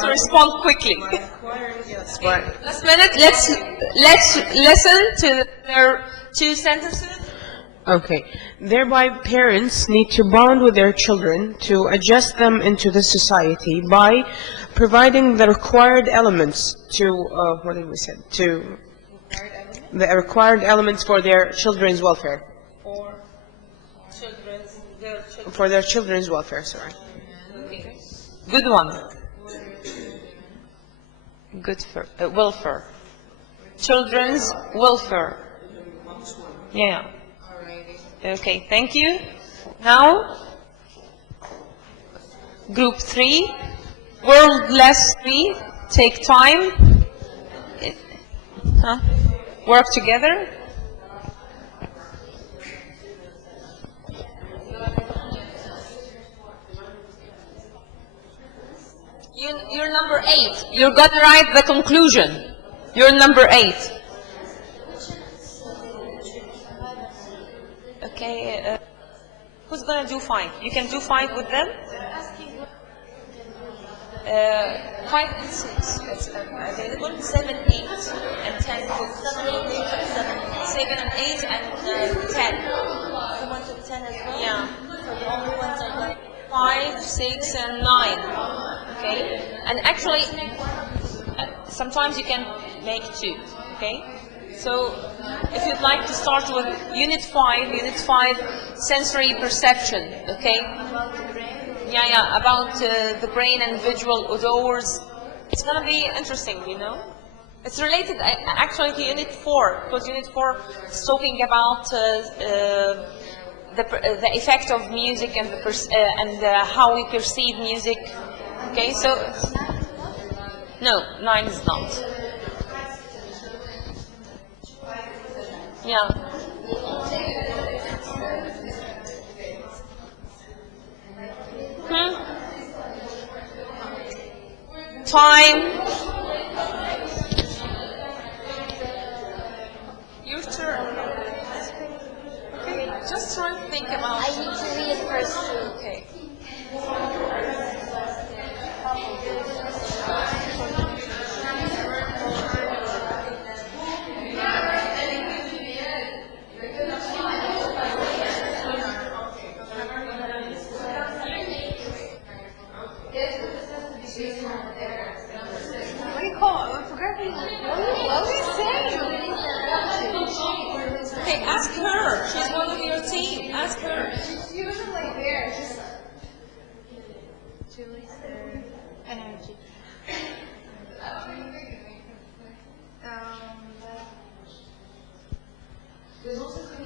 To respond quickly. Last minute, let's listen to their 2 sentences. Okay. Thereby, parents need to bond with their children to adjust them into the society by providing the required elements to, what did we say? To the required elements for their children's welfare. For their children's welfare, sorry. Okay. Good one. Good for welfare. Children's welfare. Yeah. Okay, thank you. Now, group 3, world less 3, take time. Work together. You're number 8. You're gonna write the conclusion. You're number 8. Okay, who's gonna do 5? You can do 5 with them? 5 and 6. It's available. 7, 8, and 10. 7 and 8 and 10. You want to 10 as well? Yeah. So the only ones are going 5, 6, and 9. Okay? And actually, sometimes you can make 2. Okay? So, if you'd like to start with Unit 5, sensory perception. Okay? Yeah, about the brain and visual odors. It's gonna be interesting, you know? It's related actually to Unit 4, because Unit 4 is talking about the effect of music and how we perceive music. Okay, so no, 9 is not. Yeah. Time. Your turn. Okay, just try to think about. I need to read it first. Okay. What do you call it? I forgot what we say. Okay, ask her. She's one of your team. Ask her. She wasn't like there. Just Energy.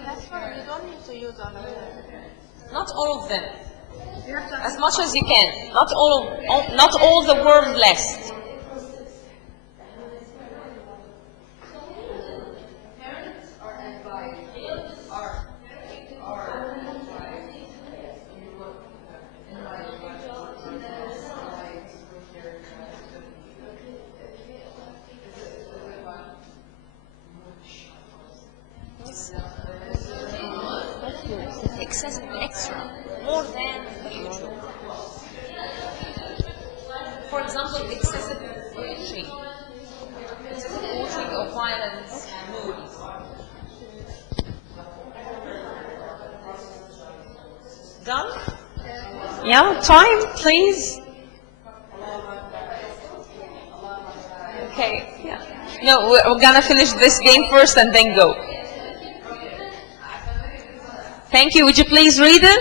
That's why you don't need to use all of them. Not all of them. As much as you can. Not all the word list. Excessive, extra, more than the usual. For example, excessive watching of violence movies. Done? Yeah, time, please. Okay, yeah. No, we're gonna finish this game first and then go. Thank you. Would you please read it?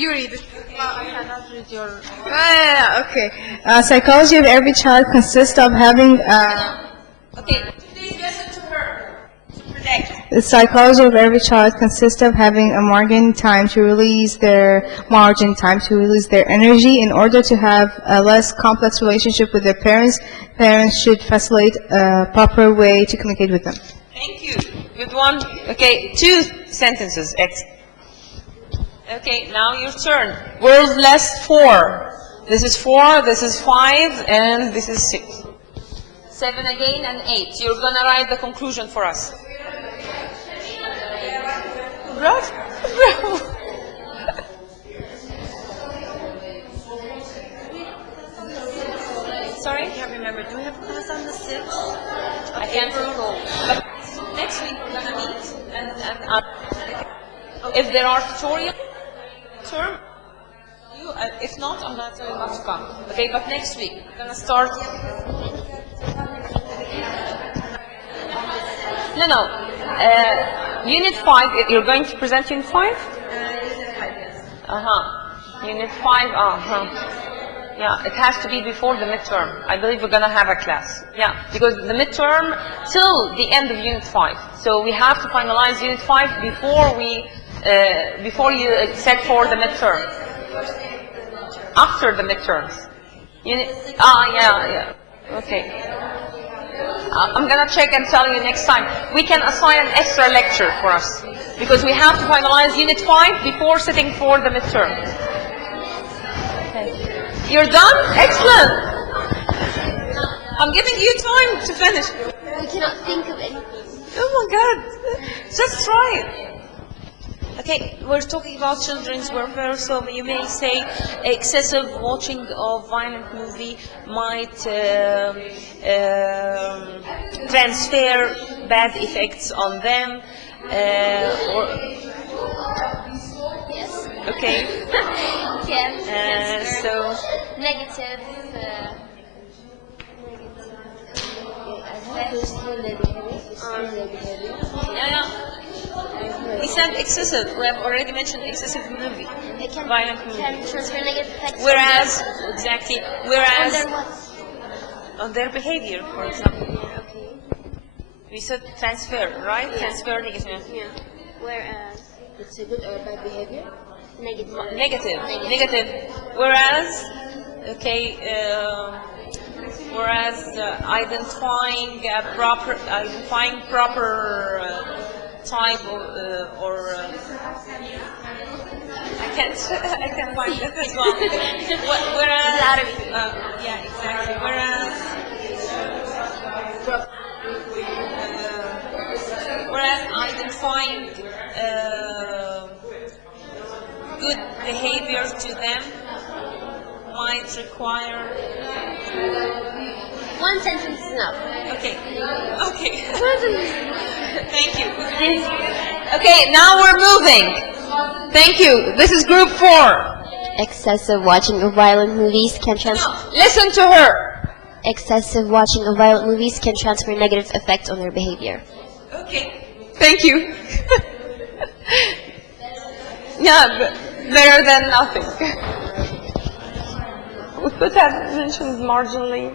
you read it. I cannot read your. Okay. Psychology of every child consists of having. Okay, please listen to her. To protect. The psychology of every child consists of having a margin time to release their energy in order to have a less complex relationship with their parents. Parents should facilitate a proper way to communicate with them. Thank you. Good one. Okay, 2 sentences. Okay, now your turn. Word list 4. This is 4, this is 5, and this is 6. 7 again and 8. You're gonna write the conclusion for us. Bravo. Sorry? I can't remember. Do we have class on the 6th? I can't recall. But next week we're gonna meet and if there are tutorials, if not, I'm gonna tell you not to come. Okay, but next week we're gonna start. No. Unit 5. You're going to present Unit 5. Unit 5. Yeah, it has to be before the midterm. I believe we're gonna have a class. Yeah, because the midterm till the end of Unit 5. So we have to finalize Unit 5 before you set for the midterm. After the midterms. Yeah. Okay. I'm gonna check and tell you next time. We can assign an extra lecture for us because we have to finalize Unit 5 before sitting for the midterm. Okay. You're done? Excellent. I'm giving you time to finish. We cannot think of anything. Oh my God. Just try it. Okay, we're talking about children's welfare, so you may say excessive watching of violent movie might transfer bad effects on them. Yes. Okay. Yes. So Negative. We said excessive. We have already mentioned excessive movie, violent movie. Can transfer negative effects. Whereas, exactly. Whereas On their what? on their behavior, for example. We said transfer, right? Transfer negative. Yeah. Whereas. It's a good or bad behavior? Negative. Negative. Whereas, okay, identifying proper type or I can't find it as well. Whereas, yeah, exactly. Whereas identifying good behaviors to them might require. One sentence is enough. Okay. Thank you. Okay, now we're moving. Thank you. This is group 4. Excessive watching of violent movies can Listen to her. Excessive watching of violent movies can transfer negative effects on their behavior. Okay. Thank you. Yeah, better than nothing. We could have mentioned marginally.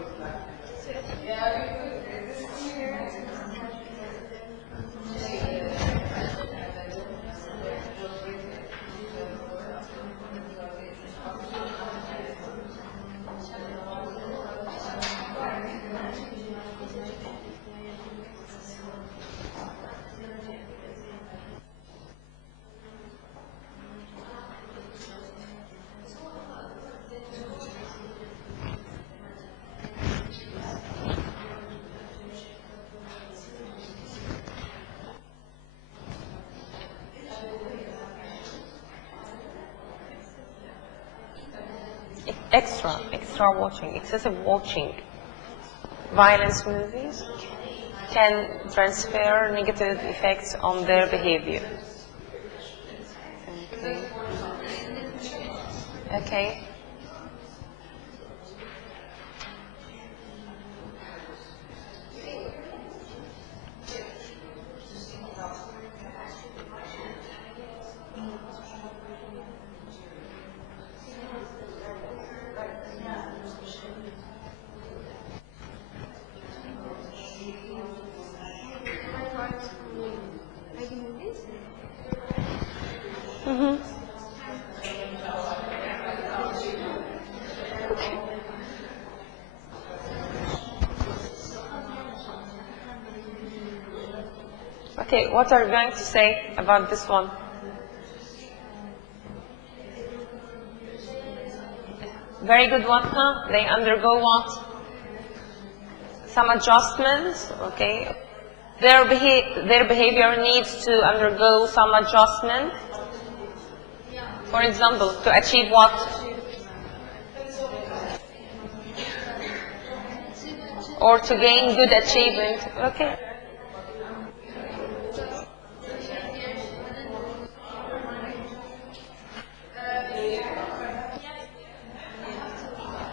Extra watching, excessive watching violence movies can transfer negative effects on their behavior. Okay. Okay, what are you going to say about this one? Very good one, huh? They undergo what? Some adjustments, okay? Their behavior needs to undergo some adjustment. For example, to achieve what? Or to gain good achievement, okay?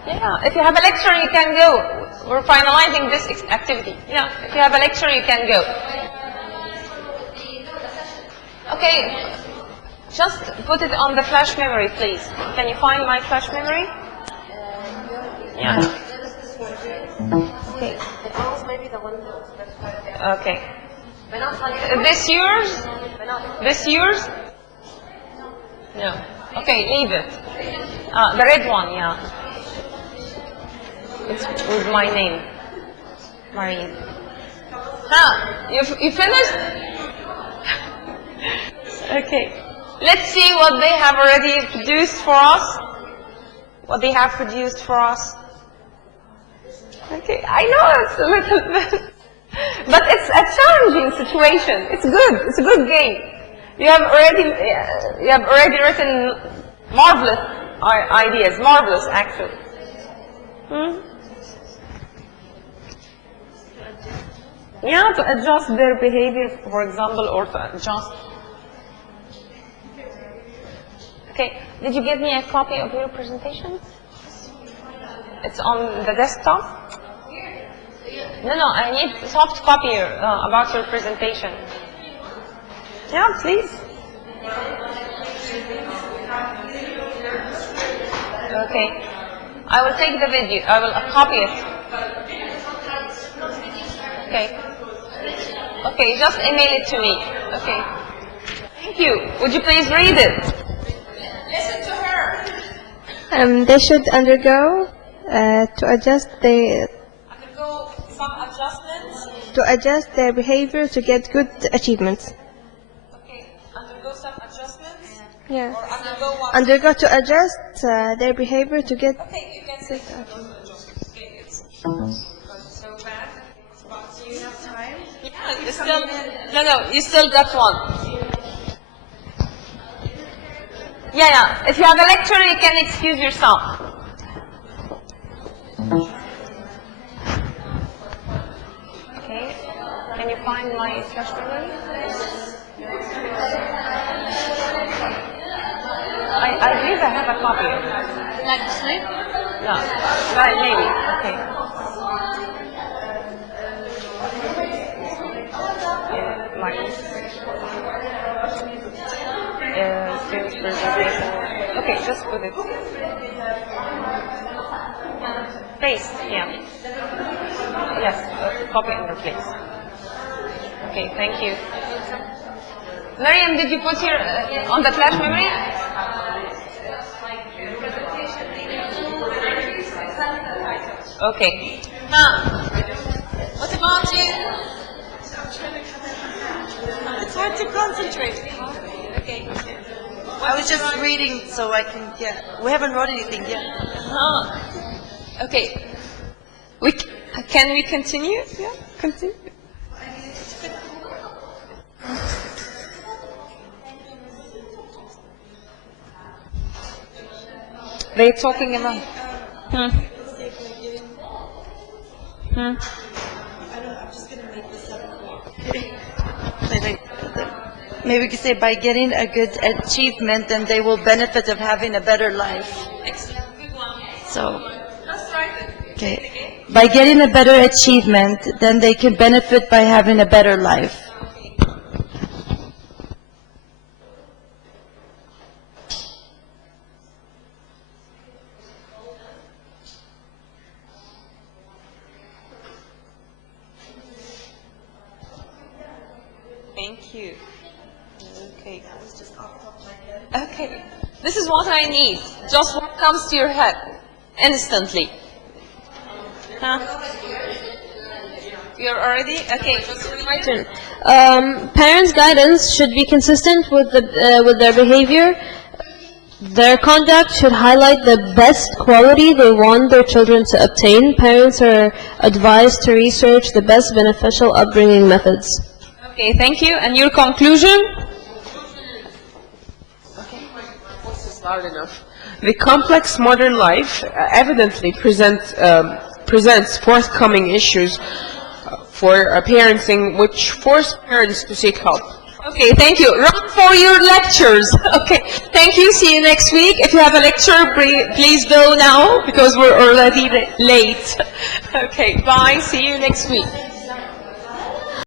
Yeah, if you have a lecture, you can go. We're finalizing this activity. Yeah, if you have a lecture, you can go. Okay, just put it on the flash memory, please. Can you find my flash memory? Yeah. Okay. Okay. This yours? This yours? No. Okay, leave it. The red one, yeah. It's with my name, Marine. You finished? Okay. Let's see what they have already produced for us. What they have produced for us. Okay, I know it's a little bit, but it's a challenging situation. It's good. It's a good game. You have already written marvelous ideas. Marvelous, actually. Yeah, to adjust their behavior, for example, or to adjust. Okay, did you give me a copy of your presentation? It's on the desktop? No, I need a soft copy about your presentation. Yeah, please. Okay. I will take the video. I will copy it. Okay. Okay, just email it to me. Okay. Thank you. Would you please read it? Listen to her. They should undergo to adjust their Undergo some adjustments. to adjust their behavior to get good achievements. Okay. Undergo some adjustments. Yeah. Or undergo what? Undergo to adjust their behavior to get. Okay, you can say that. Okay, it's so bad. Do you have time? Yeah, you still. No, you still got one. Yeah. If you have a lecture, you can excuse yourself. Okay. Can you find my flash memory? I believe I have a copy. Like sleep? No, right, maybe. Okay. Finish presentation. Okay, just put it. Paste, yeah. Yes, copy and replace. Okay, thank you. Miriam, did you put your on the flash memory? Okay. Now, what about you? It's hard to concentrate. Okay. I was just reading so I can get. We haven't wrote anything yet. Okay. Can we continue? Yeah, continue. They're talking about. Maybe we could say by getting a good achievement, then they will benefit of having a better life. Excellent. Good one. So, Let's try it. okay. By getting a better achievement, then they can benefit by having a better life. Thank you. Okay. Okay. This is what I need. Just what comes to your head instantly. Huh? You're already? Okay. My turn. Parents' guidance should be consistent with their behavior. Their conduct should highlight the best quality they want their children to obtain. Parents are advised to research the best beneficial upbringing methods. Okay, thank you. And your conclusion? This is loud enough. The complex modern life evidently presents forthcoming issues for parenting, which force parents to seek help. Okay, thank you. Run for your lectures. Okay, thank you. See you next week. If you have a lecture, please go now because we're already late. Okay, bye. See you next week.